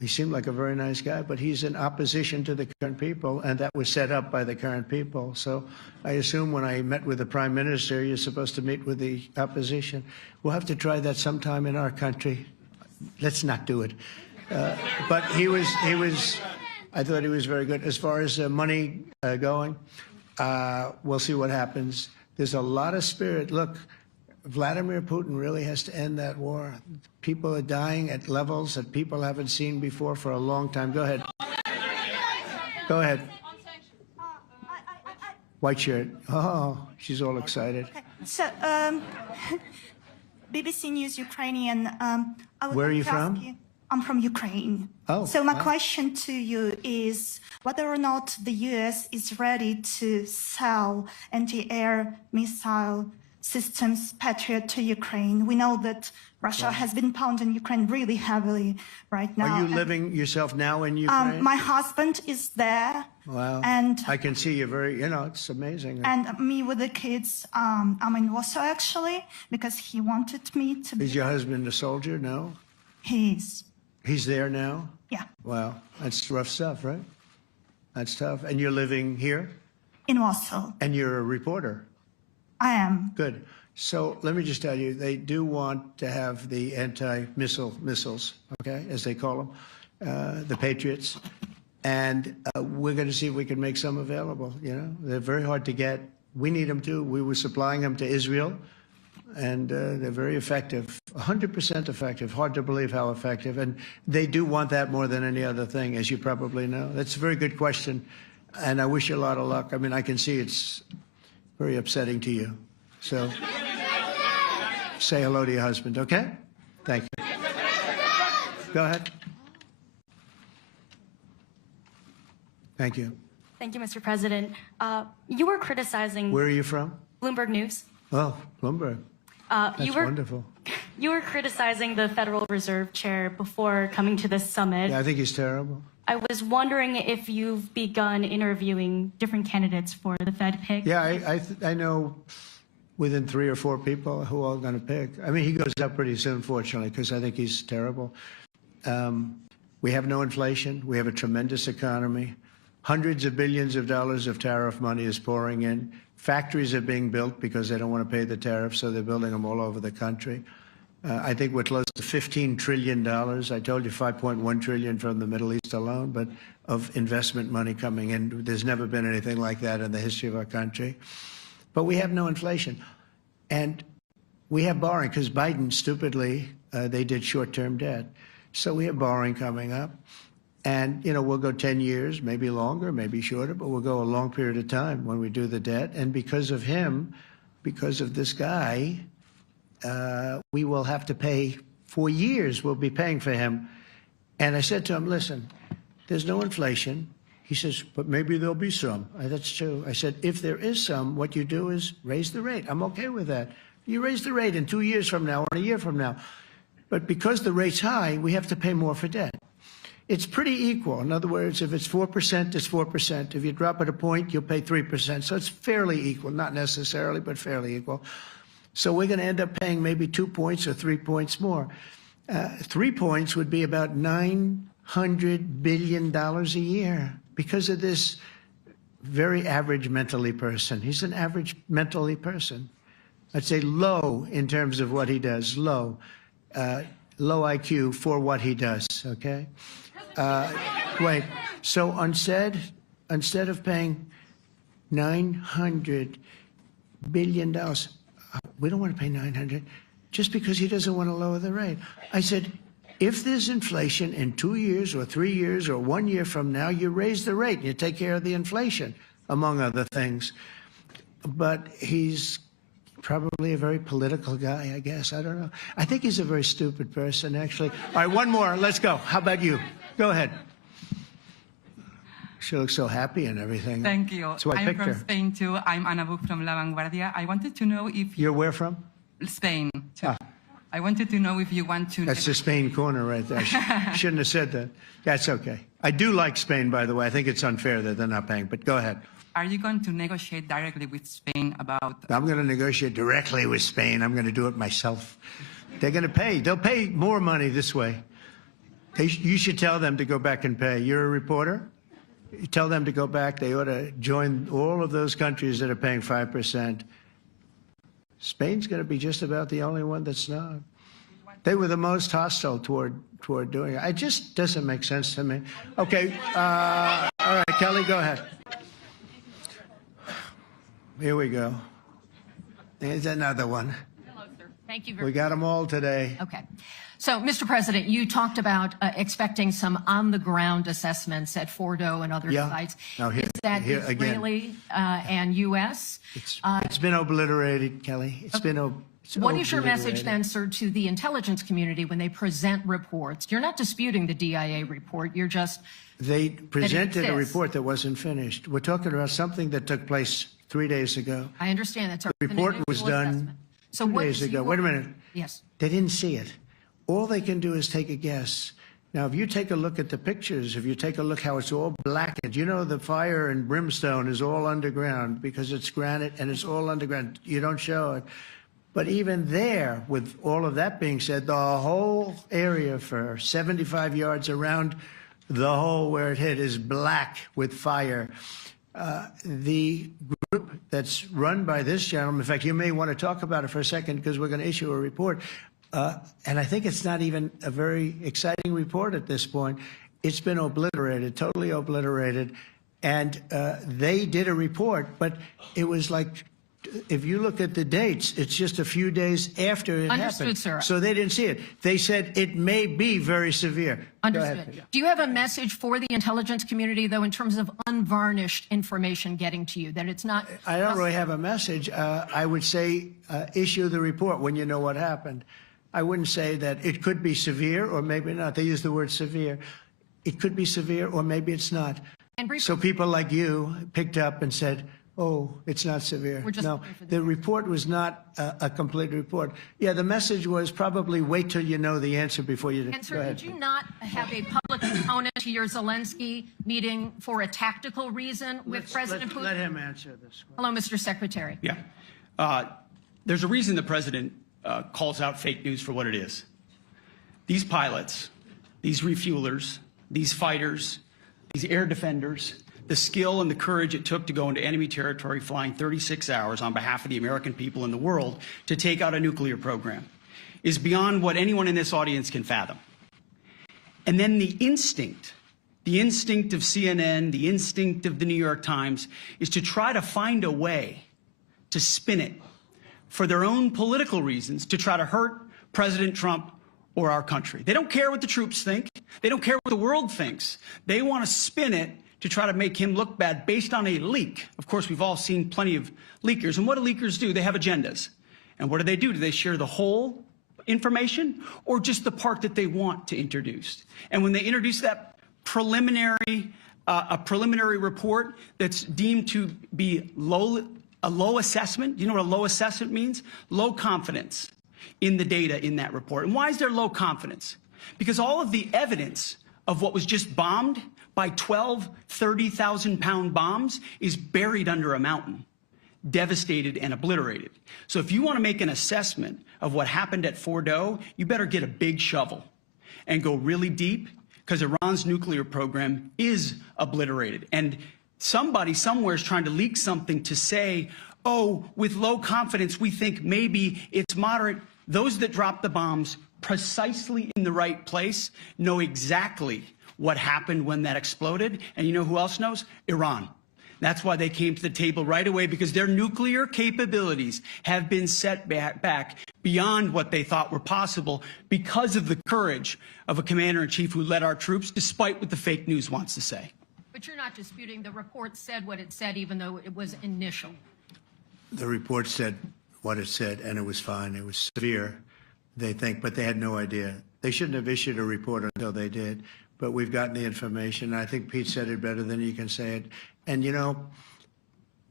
He seemed like a very nice guy, but he's in opposition to the current people, and that was set up by the current people. So I assume when I met with the Prime Minister, you're supposed to meet with the opposition. We'll have to try that sometime in our country. Let's not do it. But I thought he was very good. As far as money going, we'll see what happens. There's a lot of spirit. Look, Vladimir Putin really has to end that war. People are dying at levels that people haven't seen before for a long time. Go ahead. Go ahead. White shirt. Oh, she's all excited. So, BBC News Ukrainian. I would Where are like you to ask from? you- I'm from Ukraine. Oh, So my wow. question to you is whether or not the US is ready to sell anti-air missile systems Patriot to Ukraine. We know that Russia has been pounding Ukraine really heavily right now. Are you And, living yourself now in Ukraine? my husband is there. Wow. and- I can see you very, it's amazing. And me with the kids, I'm in Warsaw actually, because he wanted me to be. Is your husband a soldier? No? He's, He's there now? yeah, Wow. That's rough stuff, right? That's tough. And you're living here? in Warsaw. And you're a reporter? I am. Good. So let me just tell you, they do want to have the missiles, okay, as they call them, the Patriots. And we're going to see if we can make some available, They're very hard to get. We need them too. We were supplying them to Israel, and they're very effective, 100% effective. Hard to believe how effective. And they do want that more than any other thing, as you probably know. That's a very good question, and I wish you a lot of luck. I mean, I can see it's very upsetting to you. So say hello to your husband, okay? Thank you. Go ahead. Thank you. Thank you, Mr. President. You were criticizing Where are you from? Bloomberg News. Oh, Bloomberg. That's wonderful. You were criticizing the Federal Reserve Chair before coming to this summit. Yeah, I think he's terrible. I was wondering if you've begun interviewing different candidates for the Fed pick. Yeah, I know within 3 or 4 people who are going to pick. I mean, he goes up pretty soon, fortunately, because I think he's terrible. We have no inflation. We have a tremendous economy. Hundreds of billions of dollars of tariff money is pouring in. Factories are being built because they don't want to pay the tariffs, so they're building them all over the country. I think we're close to $15 trillion. I told you $5.1 trillion from the Middle East alone, but of investment money coming in. There's never been anything like that in the history of our country. But we have no inflation. And we have borrowing because Biden, stupidly, they did short-term debt. So we have borrowing coming up. And, we'll go 10 years, maybe longer, maybe shorter, but we'll go a long period of time when we do the debt. And because of him, because of this guy, we will have to pay for years. We'll be paying for him. And I said to him, listen, there's no inflation. He says, but maybe there'll be some. That's true. I said, if there is some, what you do is raise the rate. I'm okay with that. You raise the rate in 2 years from now or a year from now. But because the rate's high, we have to pay more for debt. It's pretty equal. In other words, if it's 4%, it's 4%. If you drop it a point, you'll pay 3%. So it's fairly equal, not necessarily, but fairly equal. So we're going to end up paying maybe 2 points or 3 points more. 3 points would be about $900 billion a year because of this very average mentally person. He's an average mentally person. I'd say low in terms of what he does, low. Low IQ for what he does, okay? Wait, so instead of paying $900 billion, we don't want to pay 900 just because he doesn't want to lower the rate. I said, if there's inflation in 2 years or 3 years or 1 year from now, you raise the rate and you take care of the inflation, among other things. But he's probably a very political guy, I guess. I don't know. I think he's a very stupid person, actually. All right, one more. Let's go. How about you? Go ahead. She looks so happy and everything. Thank you. So I I'm picked from her. Spain too. I'm Ana Buch from La Vanguardia. I wanted to know if You're where from? Spain too. I wanted to know if you want to. That's the Spain corner right there. Shouldn't have said that. That's okay. I do like Spain, by the way. I think it's unfair that they're not paying, but go ahead. Are you going to negotiate directly with Spain about? I'm going to negotiate directly with Spain. I'm going to do it myself. They're going to pay. They'll pay more money this way. You should tell them to go back and pay. You're a reporter? You tell them to go back. They ought to join all of those countries that are paying 5%. Spain's going to be just about the only one that's not. They were the most hostile toward doing it. It just doesn't make sense to me. Okay. All right, Kelly, go ahead. Here we go. There's another one. Hello, sir. Thank you We very got them all today. Okay. So, Mr. President, you talked about expecting some on-the-ground assessments at Fordo and other sites. Now here, Is that here again. Israeli and U.S.? It's been obliterated, Kelly. What is your message then, sir, to the intelligence community when they present reports? You're not disputing the DIA report. You're just They presented a exists. report that wasn't finished. We're talking about something that took place 3 days ago. I understand that's The report was done So 2 what days is ago. your- Wait a minute. Yes. They didn't see it. All they can do is take a guess. Now, if you take a look at the pictures, if you take a look how it's all blackened, you know the fire and brimstone is all underground because it's granite and it's all underground. You don't show it. But even there, with all of that being said, the whole area for 75 yards around the hole where it hit is black with fire. The group that's run by this gentleman, in fact, you may want to talk about it for a second because we're going to issue a report. And I think it's not even a very exciting report at this point. It's been obliterated, totally obliterated. And they did a report, but it was like, if you look at the dates, it's just a few days after it Understood, happened. sir. So they didn't see it. They said it may be very severe. Go Understood. ahead. Do you have a message for the intelligence community, though, in terms of unvarnished information getting to you, that it's not... I don't really have a message. I would say issue the report when you know what happened. I wouldn't say that it could be severe or maybe not. They use the word severe. It could be severe or maybe it's not. And briefly- So people like you picked up and said, oh, it's not severe. We're just No, looking for the the report was not a complete report. Yeah, the message was probably wait till you know the answer before you... And Go sir, ahead. did you not have a public component to your Zelensky meeting for a tactical reason with President Putin? Let him answer this. Hello, Mr. Secretary. Yeah. There's a reason the president calls out fake news for what it is. These pilots, these refuelers, these fighters, these air defenders, the skill and the courage it took to go into enemy territory flying 36 hours on behalf of the American people and the world to take out a nuclear program is beyond what anyone in this audience can fathom. And then the instinct of CNN, the instinct of the New York Times is to try to find a way to spin it for their own political reasons to try to hurt President Trump or our country. They don't care what the troops think. They don't care what the world thinks. They want to spin it to try to make him look bad based on a leak. Of course, we've all seen plenty of leakers. And what do leakers do? They have agendas. And what do? Do they share the whole information or just the part that they want to introduce? And when they introduce that preliminary, a preliminary report that's deemed to be a low assessment, you know what a low assessment means? Low confidence in the data in that report. And why is there low confidence? Because all of the evidence of what was just bombed by 12 30,000-pound bombs is buried under a mountain, devastated and obliterated. So if you want to make an assessment of what happened at Fordo, you better get a big shovel and go really deep, because Iran's nuclear program is obliterated. And somebody somewhere is trying to leak something to say, oh, with low confidence, we think maybe it's moderate. Those that dropped the bombs precisely in the right place know exactly what happened when that exploded. And you know who else knows? Iran. That's why they came to the table right away, because their nuclear capabilities have been set back beyond what they thought were possible because of the courage of a commander-in-chief who led our troops, despite what the fake news wants to say. But you're not disputing the report said what it said, even though it was initial. The report said what it said, and it was fine. It was severe, they think, but they had no idea. They shouldn't have issued a report until they did, but we've gotten the information. I think Pete said it better than you can say it. And, you know,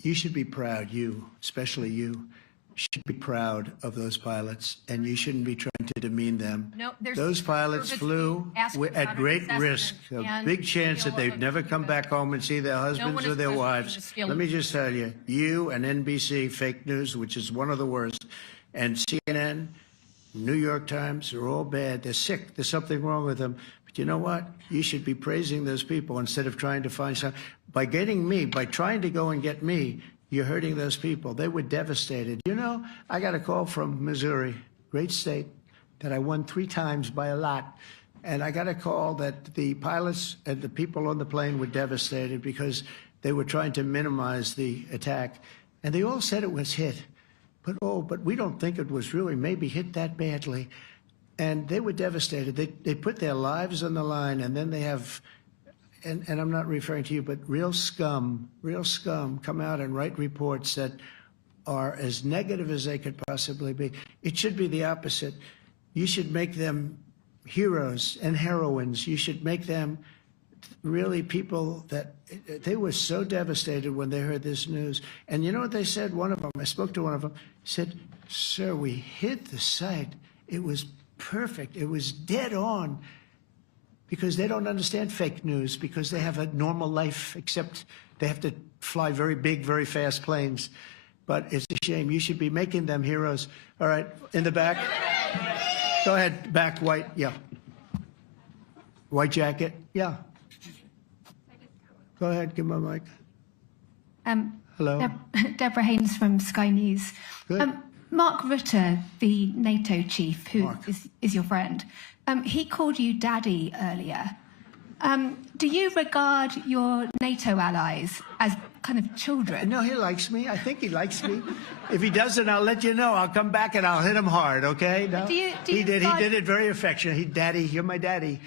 you should be proud, you, especially you, should be proud of those pilots, and you shouldn't be trying to demean them. No, there's Those pilots flew at great risk, a big chance that they'd never come back home and see their husbands or their wives. Let me just tell you, you and NBC, fake news, which is one of the worst, and CNN, New York Times, are all bad. They're sick. There's something wrong with them. But you know what? You should be praising those people instead of trying to find some. By getting me, by trying to go and get me, you're hurting those people. They were devastated. You know, I got a call from Missouri, great state, that I won 3 times by a lot. And I got a call that the pilots and the people on the plane were devastated because they were trying to minimize the attack. And they all said it was hit. But we don't think it was really maybe hit that badly. And they were devastated. They put their lives on the line, and then they have, and I'm not referring to you, but real scum come out and write reports that are as negative as they could possibly be. It should be the opposite. You should make them heroes and heroines. You should make them really people that they were so devastated when they heard this news. And you know what they said? One of them, I spoke to one of them, said, "Sir, we hit the site. It was perfect. It was dead on." Because they don't understand fake news, because they have a normal life, except they have to fly very big, very fast planes. But it's a shame. You should be making them heroes. All right, in the back. Go ahead, back, white, yeah. White jacket, yeah. Go ahead, give him a mic. Hello. Deborah Haynes from Sky News. Good. Mark Rutte, the NATO chief, who is your friend, he called you daddy earlier. Do you regard your NATO allies as kind of children? No, he likes me. I think he likes me. If he doesn't, I'll let you know. I'll come back and I'll hit him hard, okay? No? He did it very affectionate. Daddy, you're my daddy.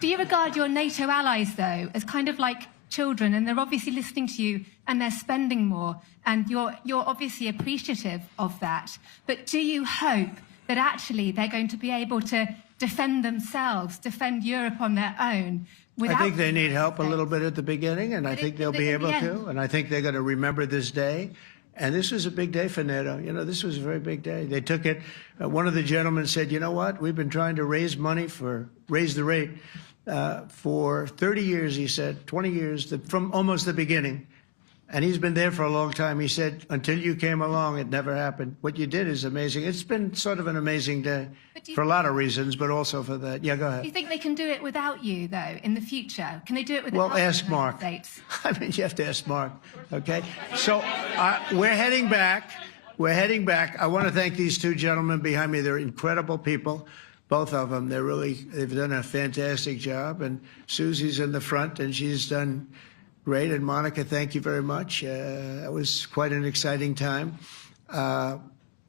Do you regard your NATO allies, though, as kind of like children, and they're obviously listening to you and they're spending more, and you're obviously appreciative of that, but do you hope that actually they're going to be able to defend themselves, defend Europe on their own? I think they need help a little bit at the beginning, and I think they'll be able to, and I think they're going to remember this day. And this was a big day for NATO. You know, this was a very big day. They took it. One of the gentlemen said, "You know what? We've been trying to raise money raise the rate for 30 years," he said, 20 years, from almost the beginning. And he's been there for a long time. He said, "Until you came along, it never happened." What you did is amazing. It's been sort of an amazing day for a lot of reasons, but also for that. Yeah, go ahead. Do you think they can do it without you, though, in the future? Can they do it without Well, the ask United Mark. States? I mean, you have to ask Mark, okay? So we're heading back. We're heading back. I want to thank these two gentlemen behind me. They're incredible people, both of them. They've done a fantastic job. And Susie's in the front, and she's done great. And Monica, thank you very much. That was quite an exciting time.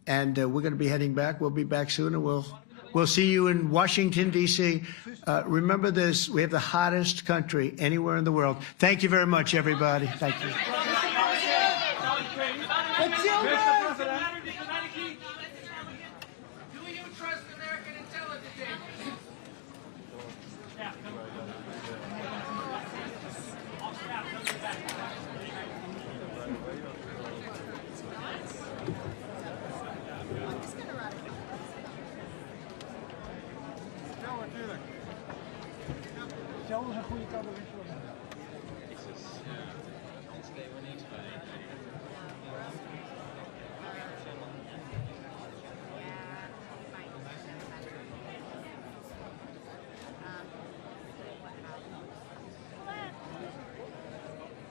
And we're going to be heading back. We'll be back soon, and we'll see you in Washington, D.C. Remember this, we have the hottest country anywhere in the world. Thank you very much, everybody. Thank you.